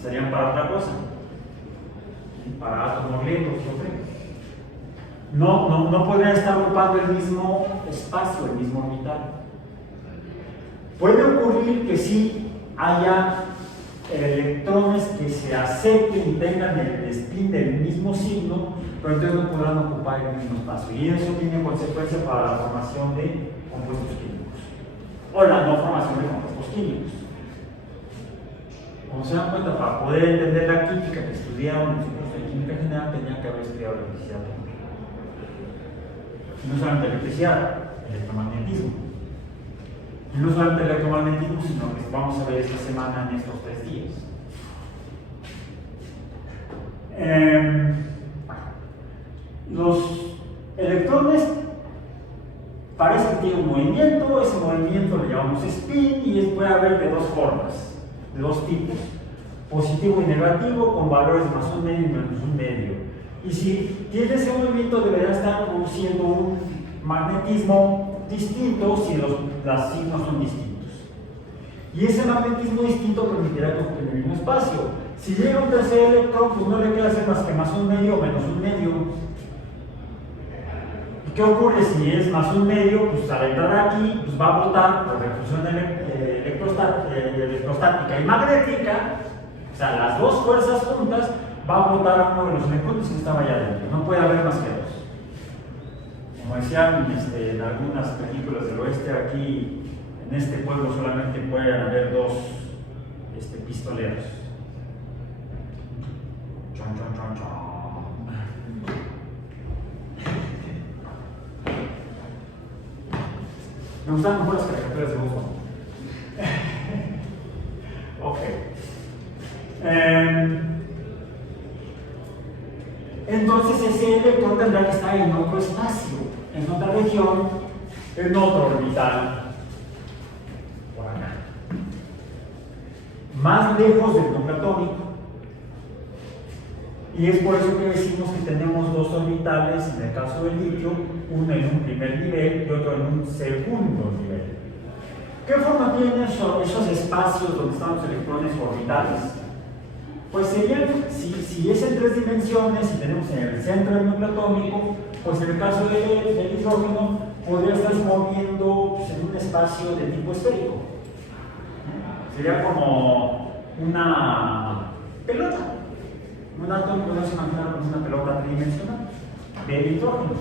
serían para otra cosa, para átomos lentos, no podrían estar ocupando el mismo espacio, el mismo orbital. Puede ocurrir que sí haya electrones que se acerquen y tengan el spin del mismo signo, pero entonces no podrán ocupar el mismo espacio, y eso tiene consecuencia para la formación de compuestos químicos o la no formación de compuestos químicos. Como se dan cuenta, para poder entender la química que estudiaron en el curso de química general, tenían que haber estudiado electricidad atómica. Y no solamente electricidad, electromagnetismo. Y no solamente electromagnetismo, sino que vamos a ver esta semana en estos 3 días. Los electrones parece que tienen un movimiento, ese movimiento le llamamos spin, y puede haber de dos formas, de dos tipos, positivo y negativo, con valores de más un medio y menos un medio. Y si tiene ese movimiento, deberá estar produciendo un magnetismo distinto si los signos son distintos. Y ese magnetismo distinto permitirá que ocupen el mismo espacio. Si llega un tercer electrón, pues no le queda hacer más que más un medio o menos un medio. ¿Y qué ocurre si es más un medio? Pues al entrar aquí, pues va a botar por repulsión electrostática y magnética, o sea, las dos fuerzas juntas, va a botar a uno de los electrones que estaba allá adentro. No puede haber más que dos. Como decían en algunas películas del oeste, aquí en este pueblo solamente pueden haber dos pistoleros. Chon, chon, chon, chon. Me gustan mejor las caricaturas de Búfalo. Ok. Entonces ese electrón tendrá que estar en otro espacio, en otra región, en otro orbital, por acá, más lejos del núcleo atómico. Y es por eso que decimos que tenemos dos orbitales, en el caso del litio, uno en un primer nivel y otro en un segundo nivel. ¿Qué forma tienen esos espacios donde están los electrones orbitales? Pues serían, si es en 3 dimensiones y tenemos en el centro del núcleo atómico, pues en el caso del hidrógeno podría estarse moviendo pues, en un espacio de tipo esférico. Sería como una pelota. Un átomo podemos imaginar como una pelota tridimensional de hidrógeno.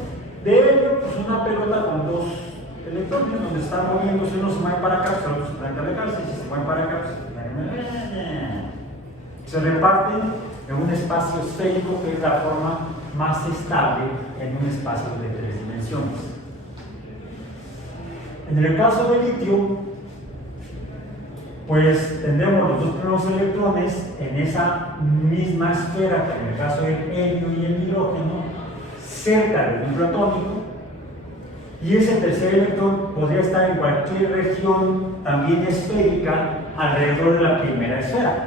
De ello, pues una pelota con 2 electrones donde están moviéndose, uno se mueve para acá, otro se mueve para acá, si se mueve para acá, se reparten en un espacio esférico, que es la forma más estable en un espacio de 3 dimensiones. En el caso del litio, pues tendremos los 2 primeros electrones en esa misma esfera que en el caso del helio y el hidrógeno, cerca del núcleo atómico, y ese tercer electrón podría estar en cualquier región también esférica alrededor de la primera esfera.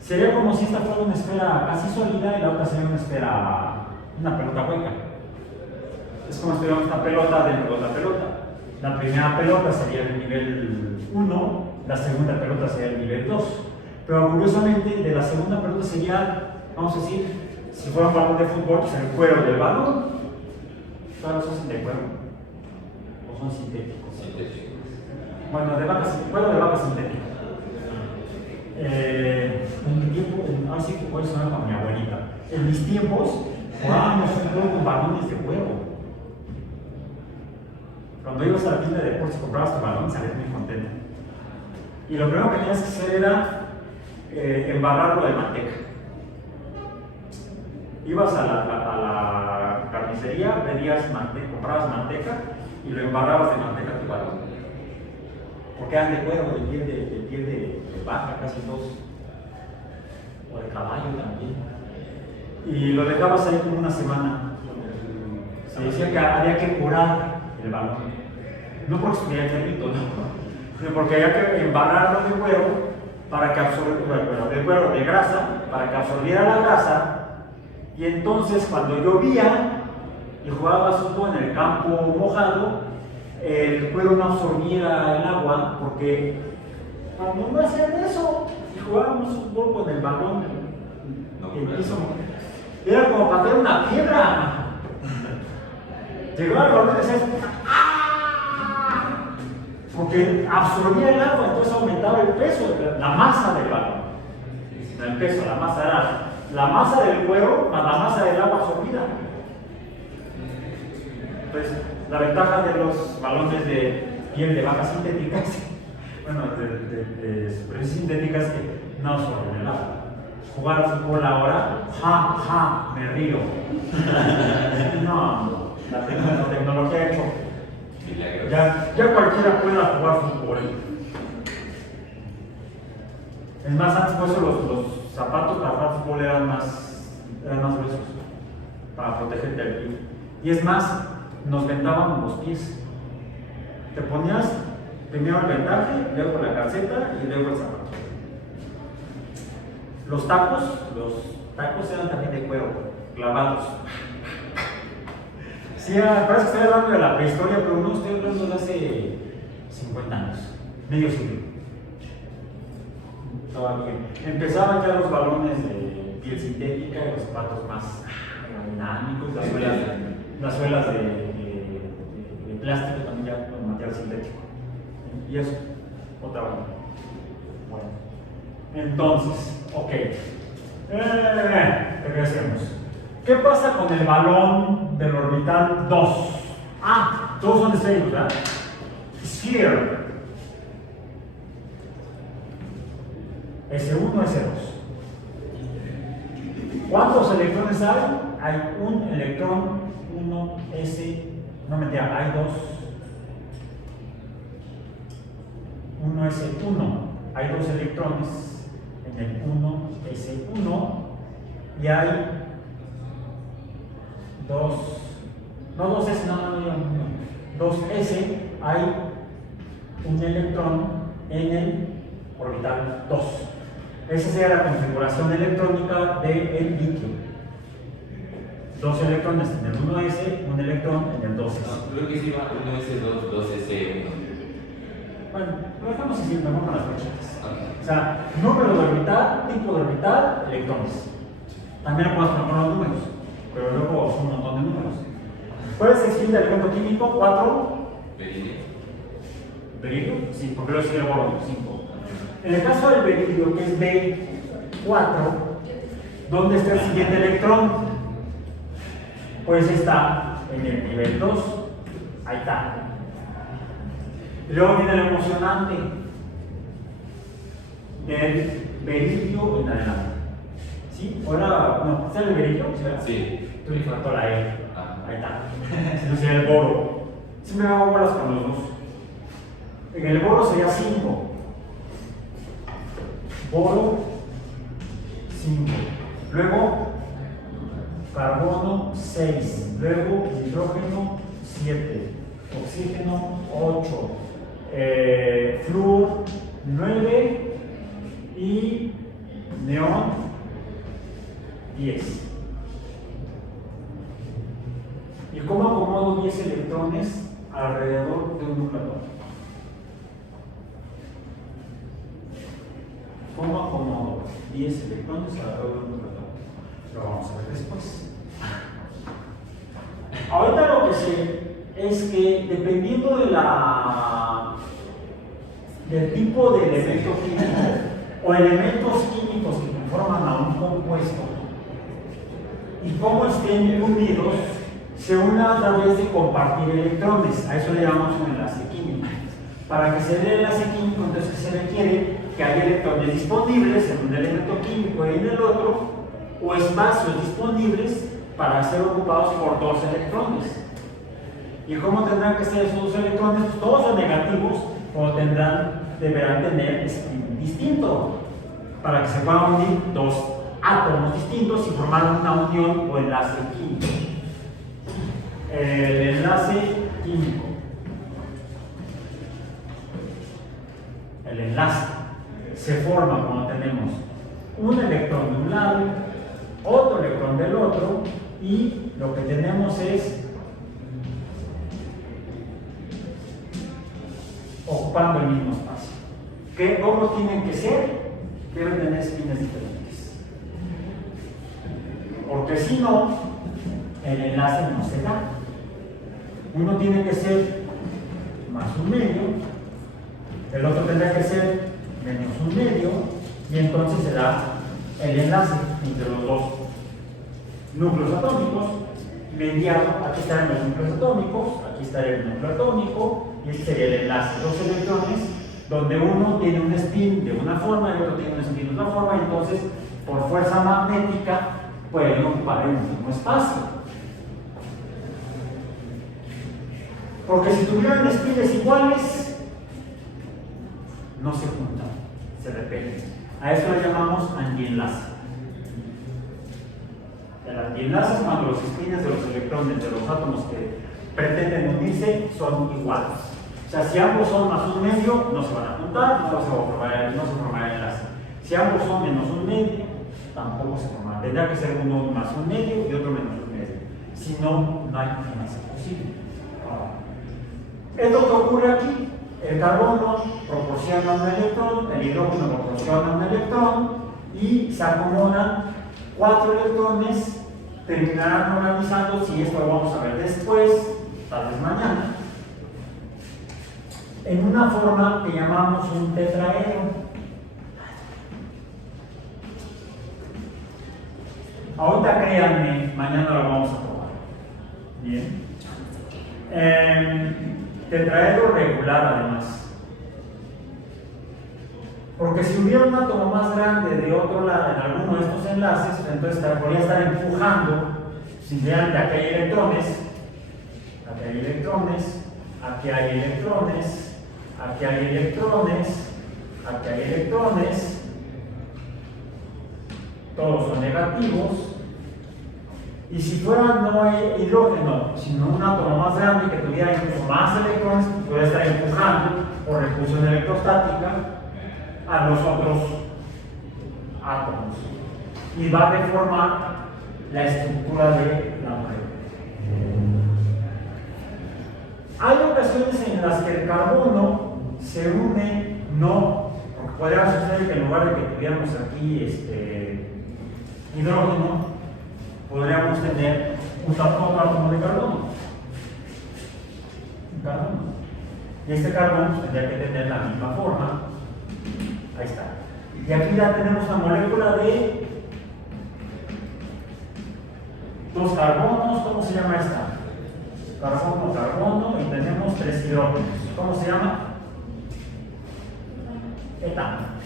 Sería como si esta fuera una esfera casi sólida y la otra sería una esfera, una pelota hueca. Es como si tuviéramos una pelota dentro de otra pelota. La primera pelota sería el nivel 1, la segunda pelota sería el nivel 2. Pero curiosamente, de la segunda pelota sería, vamos a decir, Si fuera un balón de fútbol, pues el cuero del balón, ¿todos los hacen de cuero? ¿O son sintéticos? Sintéticos. Bueno, cuero de vaca sintética. En mi tiempo, así que puede sonar como mi abuelita. En mis tiempos, jugábamos un juego con balones de cuero. Cuando ibas a la tienda de deportes y comprabas tu balón, salías muy contento. Y lo primero que tenías que hacer era embarrarlo de manteca. Ibas a la carnicería, pedías manteca, comprabas manteca y lo embarrabas de manteca tu balón. Porque eran de cuero, de piel de vaca, casi todos. O de caballo también. Y lo dejabas ahí como una semana. Se decía que había que curar el balón. No porque estuviera clarito, no. Sino porque había que embarrarlo de cuero para que absorbiera, de grasa, para que absorbiera la grasa. Y entonces cuando llovía y jugabas fútbol en el campo mojado, el cuero no absorbiera el agua, porque cuando no hacían eso y jugábamos fútbol con el balón en el piso, era como patear una piedra. Llegaba el balón y decías ¡ah! Porque absorbía el agua, entonces aumentaba el peso, la masa del balón. El peso, la masa era la masa del cuero más la masa del agua absorbida. Entonces, la ventaja de los balones de piel de vaca sintéticas, bueno, de superficies sintéticas, que no absorben el agua. Jugar al fútbol ahora, me río. No, la tecnología ha hecho. Ya cualquiera puede jugar fútbol. Es más, antes por eso los zapatos para jugar fútbol eran más gruesos, para protegerte del pie. Y es más, nos vendaban los pies. Te ponías primero el vendaje, luego la calceta y luego el zapato. Los tacos eran también de cuero, clavados. Sí, parece que estoy hablando de la prehistoria, pero no estoy hablando de hace 50 años, medio siglo. Todavía. Empezaban ya los balones de piel sintética y los zapatos más aerodinámicos, las suelas de plástico también ya con material sintético. Y eso, otra vez. Bueno, entonces, ok. Regresemos. ¿Qué pasa con el balón del orbital 2? Todos son esféricos, ¿verdad? Sphere. S1, S2. ¿Cuántos electrones hay? Hay un electrón, 1, S, no mentira, hay dos. 1, S1, hay dos electrones en el 1, S1 y hay dos S, dos S, hay un electrón en el orbital 2. Esa sería la configuración electrónica del litio. Dos electrones en el 1S, un electrón en el 2S. Creo que sí va 1S2, 2S1. Bueno, lo dejamos así, mejor con las flechitas. O sea, número de orbital, tipo de orbital, electrones. También lo podemos poner con los números, pero luego son un montón de números. ¿Cuál es el siguiente elemento químico? 4. Berilio. ¿Berilio? Sí, porque lo sigue el boro, 5. En el caso del berilio, que es B4, ¿dónde está el siguiente electrón? Pues está en el nivel 2. Ahí está. Y luego viene lo emocionante del berilio en adelante. ¿Sí? Ahora, no, ¿está el berilio? Sí. Tú le faltó la E. Ahí está. Si no sería el boro. Siempre hago bolas con los dos. En el boro sería 5. Boro 5. Luego carbono 6. Luego hidrógeno 7. Oxígeno 8. Flúor 9. Y neón 10. ¿Y cómo acomodo 10 electrones alrededor de un núcleo atómico? ¿Cómo acomodo 10 electrones alrededor de un núcleo atómico? Lo vamos a ver. después. Ahorita lo que sé es que dependiendo de del tipo de elemento químico o elementos químicos que conforman a un compuesto y cómo estén unidos, se unen a través de compartir electrones. A eso le llamamos un enlace químico. Para que se dé el enlace químico, entonces se requiere que haya electrones disponibles en un elemento químico y en el otro, o espacios disponibles para ser ocupados por dos electrones. ¿Y cómo tendrán que ser esos dos electrones? Pues todos son negativos, o deberán tener spin distinto para que se puedan unir dos átomos distintos y formar una unión o enlace químico. El enlace químico. El enlace se forma cuando tenemos un electrón de un lado, otro electrón del otro, y lo que tenemos es ocupando el mismo espacio. ¿Cómo tienen que ser? Deben tener espines diferentes. Porque si no, el enlace no se da. Uno tiene que ser más un medio, el otro tendrá que ser menos un medio, y entonces se da el enlace entre los dos núcleos atómicos, mediado. Aquí están los núcleos atómicos, aquí está el núcleo atómico, y este sería el enlace. Dos electrones, donde uno tiene un spin de una forma y el otro tiene un spin de otra forma, y entonces, por fuerza magnética, pueden ocupar el mismo espacio. Porque si tuvieran spines iguales, no se juntan, se repelen. A eso le llamamos antienlace. El antienlace es cuando los spines de los electrones de los átomos que pretenden unirse son iguales. O sea, si ambos son más un medio, no se van a juntar, no se formará el enlace. Si ambos son menos un medio, tampoco se formará. Tendrá que ser uno más un medio y otro menos un medio. Si no, no hay enlace posible. Es lo que ocurre aquí. El carbono proporciona un electrón, el hidrógeno proporciona un electrón, y se acomodan 4 electrones, terminarán organizando, si esto lo vamos a ver después, tal vez mañana, en una forma que llamamos un tetraedro. Ahorita créanme, mañana lo vamos a probar. Bien. Tetraedro regular, además. Porque si hubiera un átomo más grande de otro lado en alguno de estos enlaces, entonces podría estar empujando, si vean que aquí hay electrones, aquí hay electrones, aquí hay electrones, aquí hay electrones, aquí hay electrones, todos son negativos. Y si fuera no hidrógeno, sino un átomo más grande que tuviera incluso más electrones, podría estar empujando por repulsión electrostática a los otros átomos, y va a deformar la estructura de la molécula. Hay ocasiones en las que el carbono se une, no, porque podría suceder que en lugar de que tuviéramos aquí hidrógeno, podríamos tener otro átomo de carbono. Y este carbono tendría que tener la misma forma. Ahí está. Y aquí ya tenemos una molécula de 2 carbonos. ¿Cómo se llama esta? Carbono, carbono, y tenemos 3 hidrógenos. ¿Cómo se llama? Etano.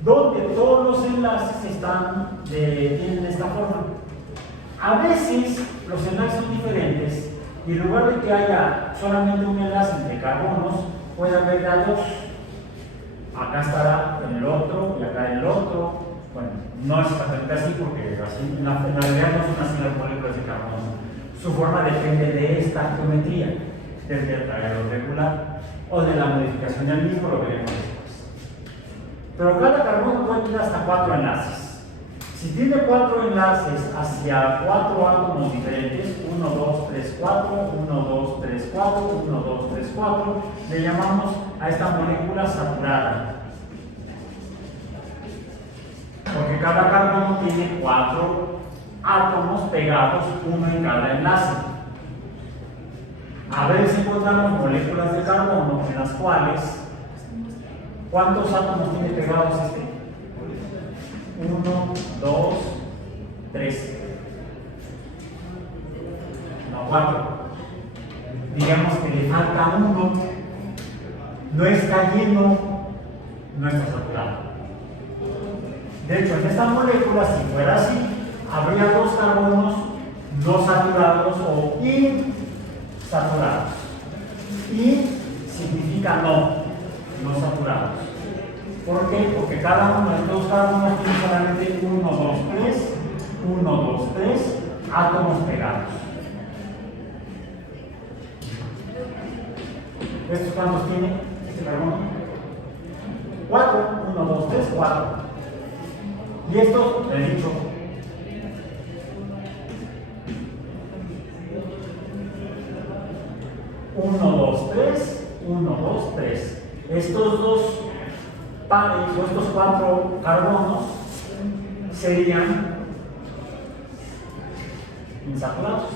Donde todos los enlaces tienen esta forma. A veces los enlaces son diferentes, y en lugar de que haya solamente un enlace entre carbonos, puede haber ya 2. Acá estará el otro y acá el otro. Bueno, no es exactamente así, porque así, en la realidad no son así las moléculas de carbono. Su forma depende de esta geometría, del tetraedro regular o de la modificación del mismo, lo veremos después. Pero cada carbono puede tener hasta 4 enlaces. Si tiene 4 enlaces hacia 4 átomos diferentes, 1, 2, 3, 4, 1, 2, 3, 4, 1, 2, 3, 4, le llamamos a esta molécula saturada. porque cada carbono tiene 4 átomos pegados, uno en cada enlace. A ver si encontramos moléculas de carbono en las cuales, ¿cuántos átomos tiene pegados este? 1, 2, 3. No, 4. Digamos que le falta uno, no está lleno, no está saturado. De hecho, en esta molécula, si fuera así, habría 2 carbonos no saturados o insaturados. Y significa no saturados. ¿Por qué? Porque cada uno de estos carbonos tiene solamente 1, 2, 3 átomos pegados. ¿Estos cuántos tiene este carbono? 4, 1, 2, 3, 4. Y estos, he dicho, uno, dos, tres, 1, 2, 3. Estos dos pares o estos 4 carbonos serían insaturados.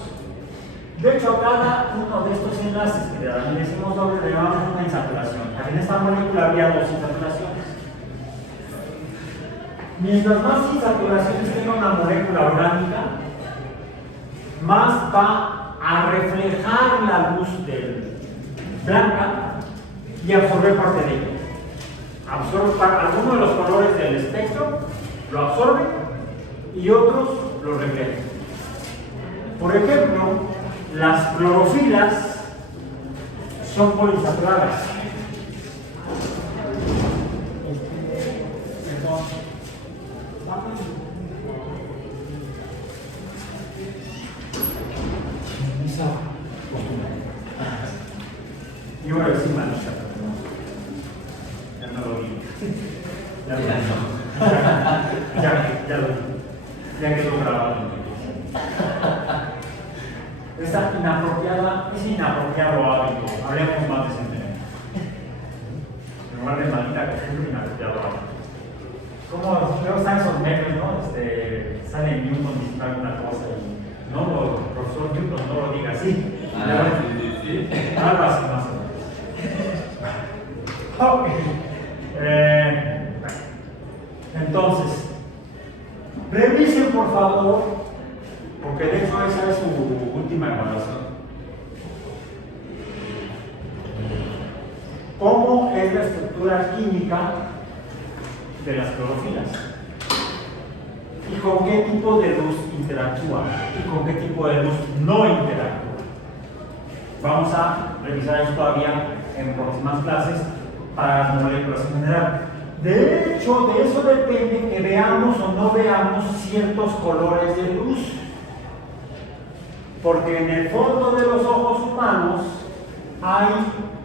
De hecho, a cada uno de estos enlaces que le decimos doble le llamamos una insaturación. Aquí en esta molécula habría 2 insaturaciones. Mientras más insaturaciones tenga una molécula orgánica, más va a reflejar la luz blanca y absorber parte de ella. Absorbe algunos de los colores del espectro, lo absorbe y otros lo reflejan. Por ejemplo, las clorofilas son poliinsaturadas. Yo voy a decir manita, ya no lo vi. Ya quedó grabado. Es inapropiado hábito. Hablemos más decentemente. En lugar de manita, que es un inapropiado hábito. Como luego están esos memes, ¿no? Sale Newton diciendo alguna cosa y no, profesor Newton, no lo diga así. Sí. Algo así más o menos. Ok. Entonces, revisen por favor, porque de hecho esa es su última evaluación. ¿Cómo es la estructura química de las clorofilas? ¿Y con qué tipo de luz interactúa? ¿Y con qué tipo de luz no interactúa? Vamos a revisar esto todavía en próximas clases para las moléculas en general. De hecho, de eso depende que veamos o no veamos ciertos colores de luz. Porque en el fondo de los ojos humanos hay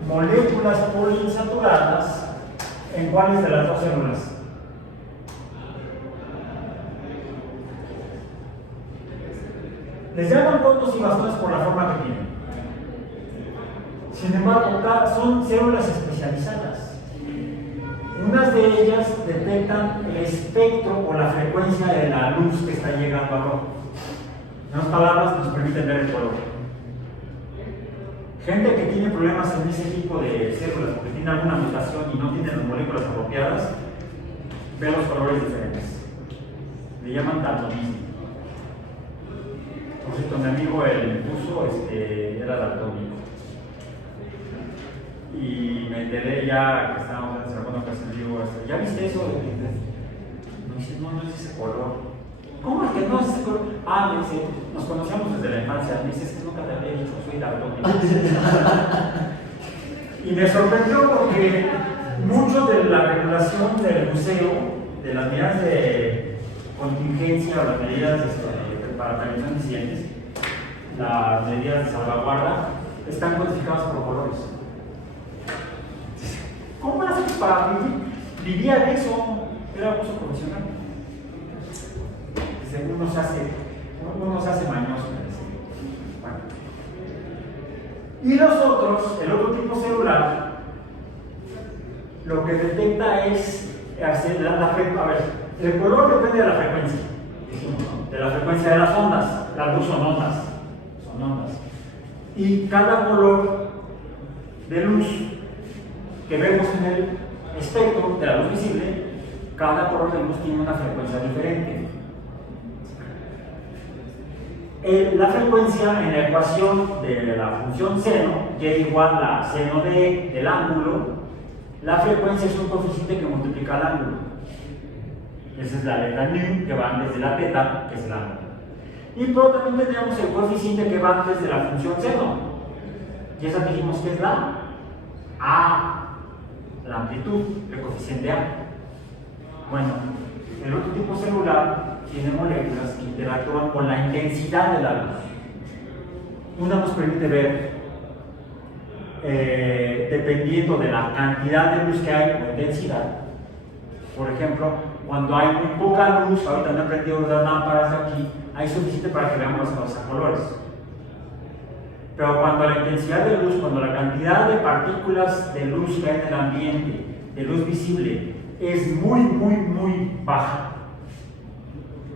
moléculas poliinsaturadas. ¿En cuáles de las dos células? Les llaman conos y bastones por la forma que tienen. Sin embargo, son células especializadas. Unas de ellas detectan el espectro o la frecuencia de la luz que está llegando a rojo. En otras palabras, nos permiten ver el color. Gente que tiene problemas en ese tipo de células, porque tiene alguna mutación y no tiene las moléculas apropiadas, ve los colores diferentes. Le llaman daltonismo. Por cierto, mi amigo el puso era daltónico. Y me enteré ya que estábamos en la segunda ocasión, digo, ¿ya viste eso? No, dice, no es ese color. ¿Cómo es que no es ese color? Me dice, nos conocíamos desde la infancia. Me dice, es que nunca te había dicho, soy daltónico. Y me sorprendió porque mucho de la regulación del museo, de las medidas de contingencia o las medidas para prevención de incidentes, las medidas de salvaguarda, están codificadas por colores. ¿Cómo haces para vivir? Vivía de eso, era abuso profesional. Uno se hace mañoso. Bueno. Y los otros, el otro tipo celular, lo que detecta es hacer El color depende de la frecuencia, de la frecuencia de las ondas. Las luz son ondas, y cada color de luz que vemos en el espectro de la luz visible, cada color de luz tiene una frecuencia diferente. La frecuencia en la ecuación de la función seno, y igual a seno del ángulo, la frecuencia es un coeficiente que multiplica el ángulo. Esa es la letra nu, que va desde la teta, que es el ángulo. Y pero también tenemos el coeficiente que va desde la función seno. Y esa dijimos que es la A, la amplitud, el coeficiente A. Bueno, el otro tipo celular tiene moléculas que interactúan con la intensidad de la luz. Una nos permite ver, dependiendo de la cantidad de luz que hay o intensidad. Por ejemplo, cuando hay muy poca luz, ahorita no he prendido las lámparas aquí, hay suficiente para que veamos las cosas a colores. Pero cuando la intensidad de luz, cuando la cantidad de partículas de luz que hay en el ambiente, de luz visible, es muy baja,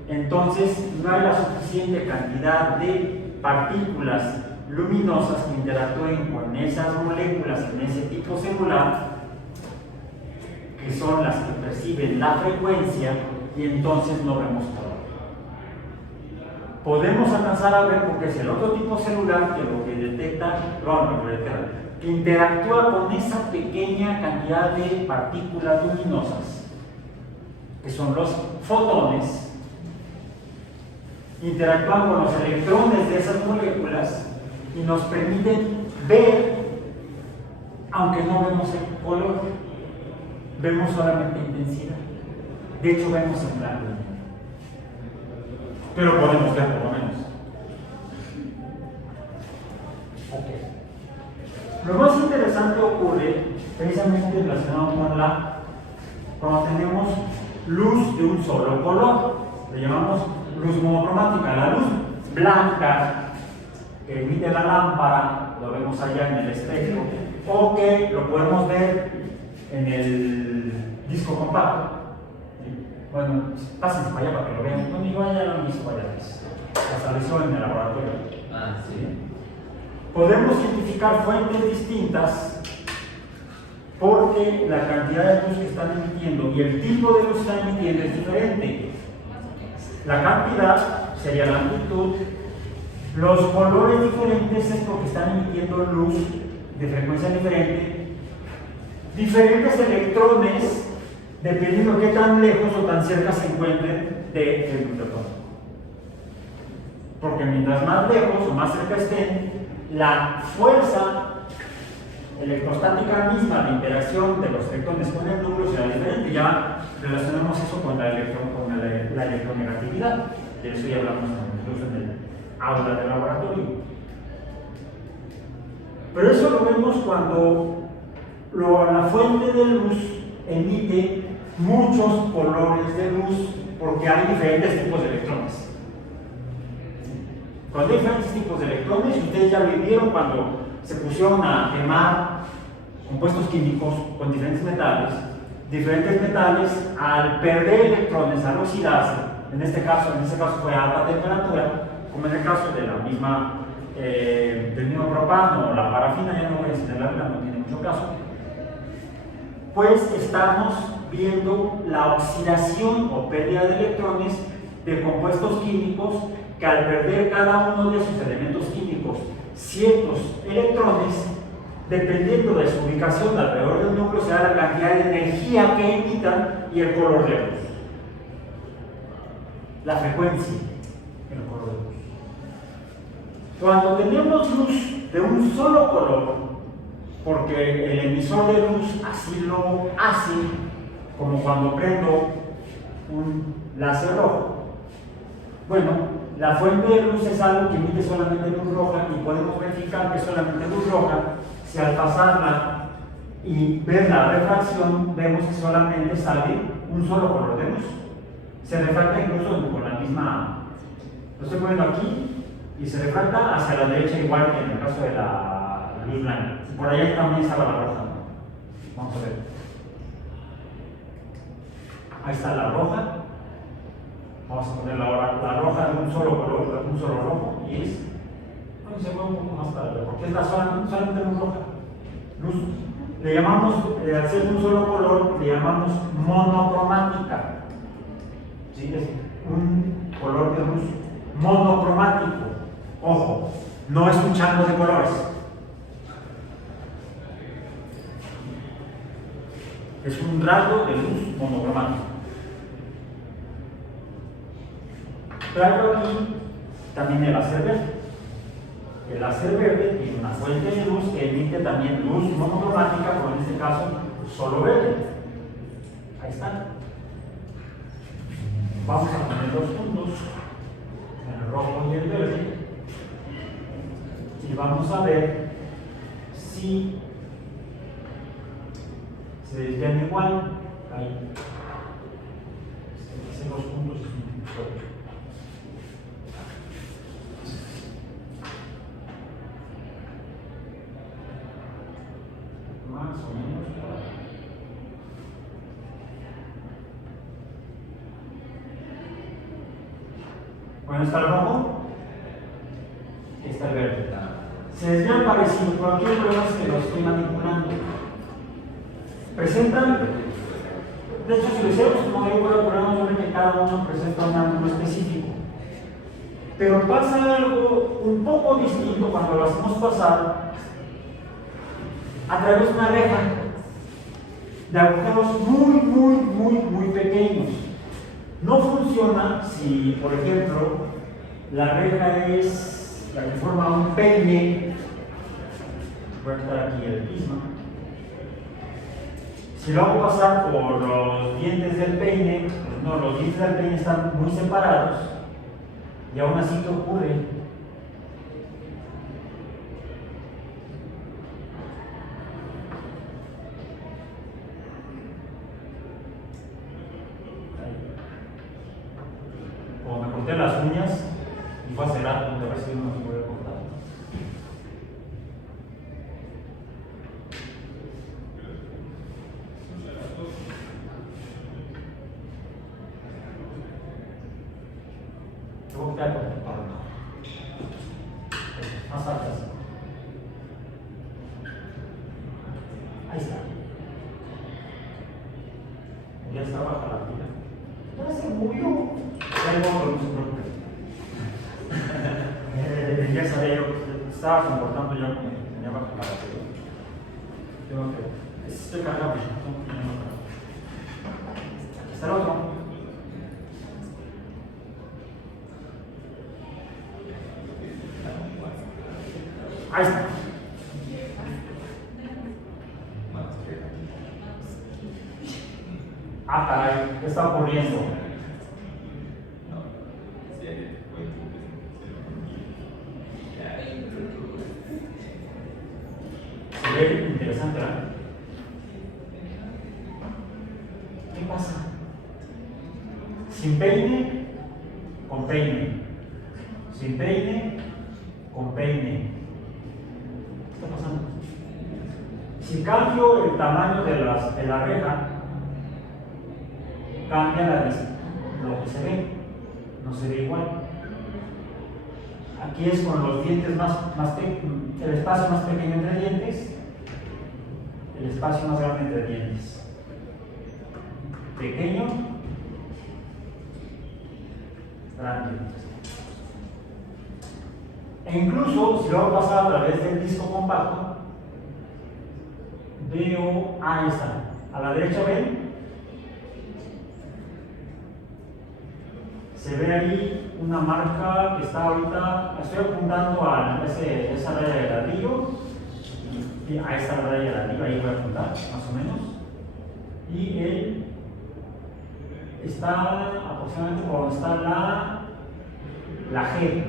entonces no hay la suficiente cantidad de partículas luminosas que interactúen con esas moléculas en ese tipo celular, que son las que perciben la frecuencia, y entonces no vemos color. Podemos alcanzar a ver, porque es el otro tipo celular que lo que detecta, que interactúa con esa pequeña cantidad de partículas luminosas, que son los fotones, interactúan con los electrones de esas moléculas y nos permiten ver, aunque no vemos el color, vemos solamente intensidad. De hecho, vemos en blanco, pero podemos ver por lo menos. Lo más interesante ocurre precisamente relacionado con cuando tenemos luz de un solo color. Le llamamos luz monocromática. La luz blanca que emite la lámpara, lo vemos allá en el espectro, o que lo podemos ver en el disco compacto. Bueno, pásense para allá para que lo vean. No, igual ya lo hizo varias. Hasta lo hizo en el laboratorio. Ah, sí. Podemos identificar fuentes distintas porque la cantidad de luz que están emitiendo y el tipo de luz que están emitiendo es diferente. La cantidad sería la amplitud, los colores diferentes es porque están emitiendo luz de frecuencia diferente, diferentes electrones dependiendo de qué tan lejos o tan cerca se encuentren del nucleotón. Porque mientras más lejos o más cerca estén, la fuerza electrostática misma de interacción de los electrones con el núcleo será diferente. Ya relacionamos eso con la electronegatividad. De eso ya hablamos incluso en el aula del laboratorio. Pero eso lo vemos cuando la fuente de luz emite muchos colores de luz, porque hay diferentes tipos de electrones. Cuando hay diferentes tipos de electrones, ustedes ya lo vieron cuando se pusieron a quemar compuestos químicos con diferentes metales, al perder electrones, al oxidarse, en este caso fue a alta temperatura, como en el caso de la misma, del mismo propano o la parafina, ya no voy a señalarla, no tiene mucho caso, pues estamos viendo la oxidación o pérdida de electrones de compuestos químicos que al perder cada uno de esos elementos químicos ciertos electrones, dependiendo de su ubicación alrededor del núcleo, se da la cantidad de energía que emitan y el color de luz. La frecuencia, el color de luz. Cuando tenemos luz de un solo color, porque el emisor de luz así lo hace, como cuando prendo un láser rojo. Bueno, la fuente de luz es algo que emite solamente luz roja y podemos verificar que solamente luz roja, si al pasarla y ver la refracción, vemos que solamente sale un solo color de luz. Se refracta incluso con la misma, lo estoy poniendo aquí, y se refracta hacia la derecha igual que en el caso de la luz blanca. Por allá también estaba la roja. Vamos a ver. Ahí está la roja Vamos a poner ahora la roja de un solo color, de un solo rojo, y es, bueno, se mueve un poco más tarde, porque es la solamente luz roja. Luz. Le llamamos, al ser de un solo color, le llamamos monocromática. ¿Sí? Es un color de luz monocromático. Ojo, no es un chango de colores. Es un rasgo de luz monocromático. Traigo aquí también el láser verde. El láser verde tiene una fuente de luz que emite también luz monocromática, pero en este caso solo verde. Ahí está. Vamos a poner los puntos, el rojo y el verde, y vamos a ver si se desvían igual. Ahí. Hice los puntos. Más o menos por ahí. Bueno, está el rojo, está el verde. Se desvían parecido, pero aquí el problema es que los estoy manipulando. Presentan, de hecho, si lo hicimos como yo puedo poner que cada uno presenta un ángulo específico. Pero pasa algo un poco distinto cuando lo hacemos pasar a través de una reja de agujeros muy pequeños. No funciona si, por ejemplo, la reja es la que forma un peine. Voy a quitar aquí el prisma. Si lo hago pasar por los dientes del peine, pues no, los dientes del peine están muy separados y aún así ¿qué ocurre? Como me corté las uñas y fue hace rato, a ver si no se puede cortar. Tengo que quitar más altas. Ahí está. Ya está baja la pila. Ya se murió. Ya sabía yo, estaba comportando yo como que tenía baja la batería. Tengo que. Estoy cargado. Aquí está el otro. Ahí está. Ah, caray, ¿qué está ocurriendo? Se ve interesante, ¿verdad? ¿Qué pasa? Sin peine, con peine. Sin peine, con peine. ¿Qué está pasando? Si cambio el tamaño de la reja, cambia lo que se ve, no se ve igual. Aquí es con los dientes el espacio más pequeño entre dientes, el espacio más grande entre dientes. Pequeño, grande. E incluso, si lo hago pasar a través del disco compacto, veo, ahí está, a la derecha ven, se ve ahí una marca que está ahorita, estoy apuntando a esa raya de ladrillo, y a esa raya de ladrillo, ahí voy a apuntar, más o menos, y él está aproximadamente por donde está la G,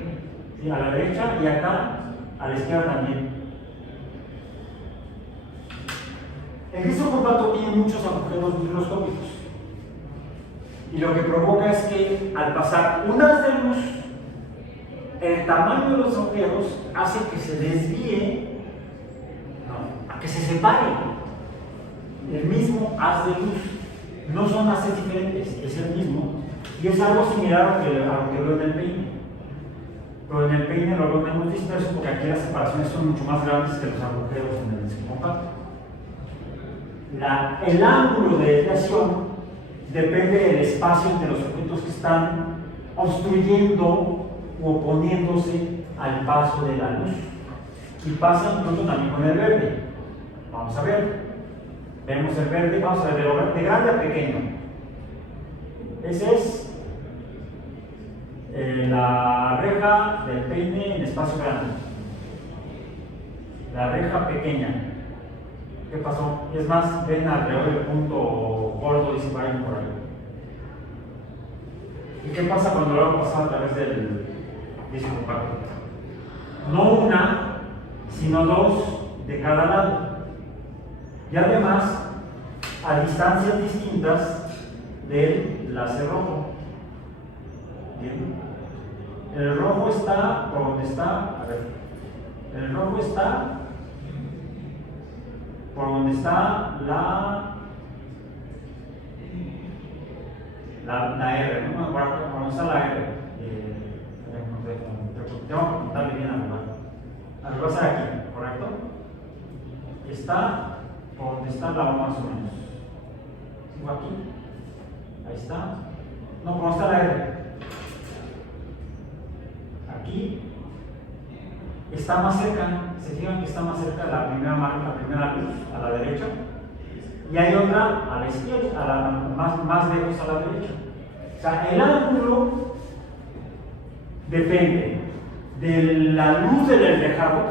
¿sí? A la derecha y acá a la izquierda también. El disco compacto tiene muchos agujeros microscópicos. Y lo que provoca es que al pasar unas de luz, el tamaño de los agujeros hace que se desvíe, a que se separe el mismo haz de luz. No son haces diferentes, es el mismo, Y es algo similar a lo que veo en el peine. Pero en el peine lo veo menos disperso porque aquí las separaciones son mucho más grandes que los agujeros en el disco compacto. El ángulo de desviación depende del espacio entre los objetos que están obstruyendo u oponiéndose al paso de la luz. Y pasa incluso también con el verde. Vamos a ver. Vemos el verde, vamos a ver de grande a pequeño. Ese es la reja del peine en espacio grande. La reja pequeña. ¿Qué pasó? Es más, ven alrededor del punto gordo, dice Brian por ahí. ¿Y qué pasa cuando lo hago pasar a través del disco compacto? No una, sino dos de cada lado. Y además, a distancias distintas del láser rojo. Bien. El rojo está por donde está, a ver, el rojo está por donde está la R, ¿no? Por donde está la R. Tengo que apuntarle bien al lugar. Va a ser aquí, ¿correcto? Está por donde está la O más o menos. ¿Sigo aquí? Ahí está. No, por donde está la R. Aquí está más cerca, se fijan que está más cerca la primera luz a la derecha y hay otra a la izquierda, más lejos a la derecha. O sea, el ángulo depende de la luz del reflejado,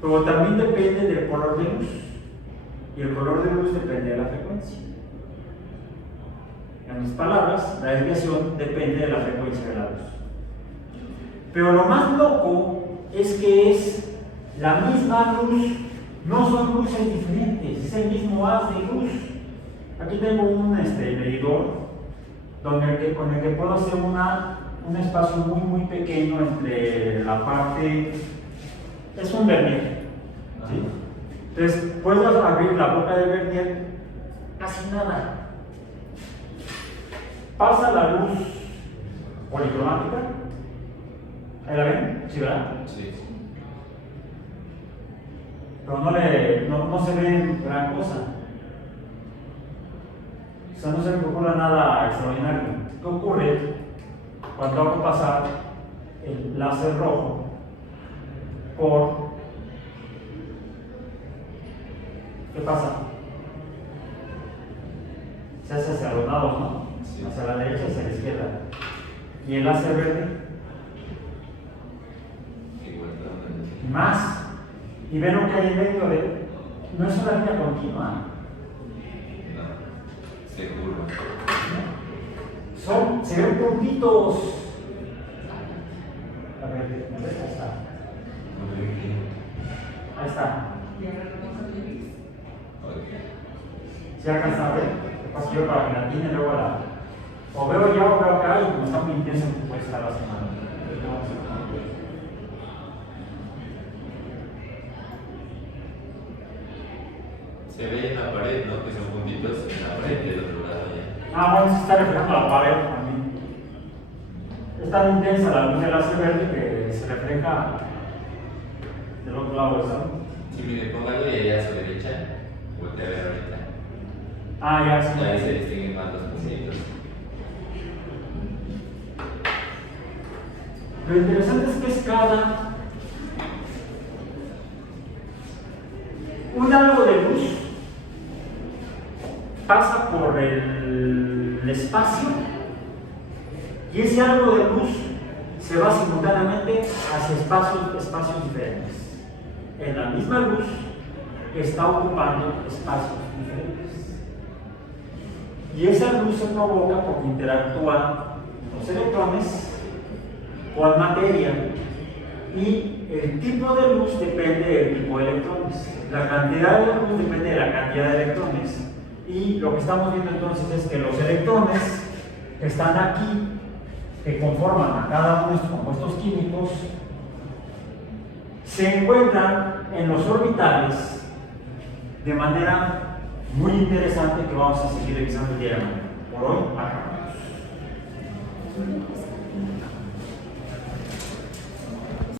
pero también depende del color de luz, y el color de luz depende de la frecuencia. En otras palabras, la desviación depende de la frecuencia de la luz. Pero lo más loco es que es la misma luz, no son luces diferentes, es el mismo haz de luz. Aquí tengo un medidor con el que puedo hacer un espacio muy pequeño entre la parte, es un vernier, ¿sí? Entonces puedo abrir la boca del vernier, casi nada. Pasa la luz policromática. ¿Ahí la ven? ¿Sí, verdad? Sí. Pero no se ve gran cosa. O sea, no se me ocurre nada extraordinario. ¿Qué ocurre cuando hago pasar el láser rojo por... ¿Qué pasa? Se hace hacia los lados, ¿no? Sí. Hacia la derecha y hacia la izquierda. ¿Y el láser verde? Más. Y ven lo que hay en medio de él. No es una línea continua. No, se curva. Se ven puntitos. A ver, ahí está. Ahí está. ¿Se alcanza a ver? ¿Qué pasa? Yo para que la tiene luego la... O veo ya o veo acá y como está muy intenso puede estar la semana. Se ve en la pared, ¿no? Que son puntitos en la pared del otro lado ya. Bueno, se está reflejando la pared también. Es tan intensa la luz del láser verde que se refleja del otro lado del salón. Si mire, póngalo y allá a su derecha, voltea a ver ahorita. Ya, sí. Ahí se distinguen más los puntitos. Lo interesante es que es cada un algo de luz pasa por el espacio y ese algo de luz se va simultáneamente hacia espacios diferentes. En la misma luz está ocupando espacios diferentes. Y esa luz se provoca porque interactúan los electrones con materia y el tipo de luz depende del tipo de electrones. La cantidad de luz depende de la cantidad de electrones. Y lo que estamos viendo entonces es que los electrones que están aquí, que conforman a cada uno de estos compuestos químicos, se encuentran en los orbitales de manera muy interesante que vamos a seguir revisando el día de mañana. Por hoy, acabamos. Pues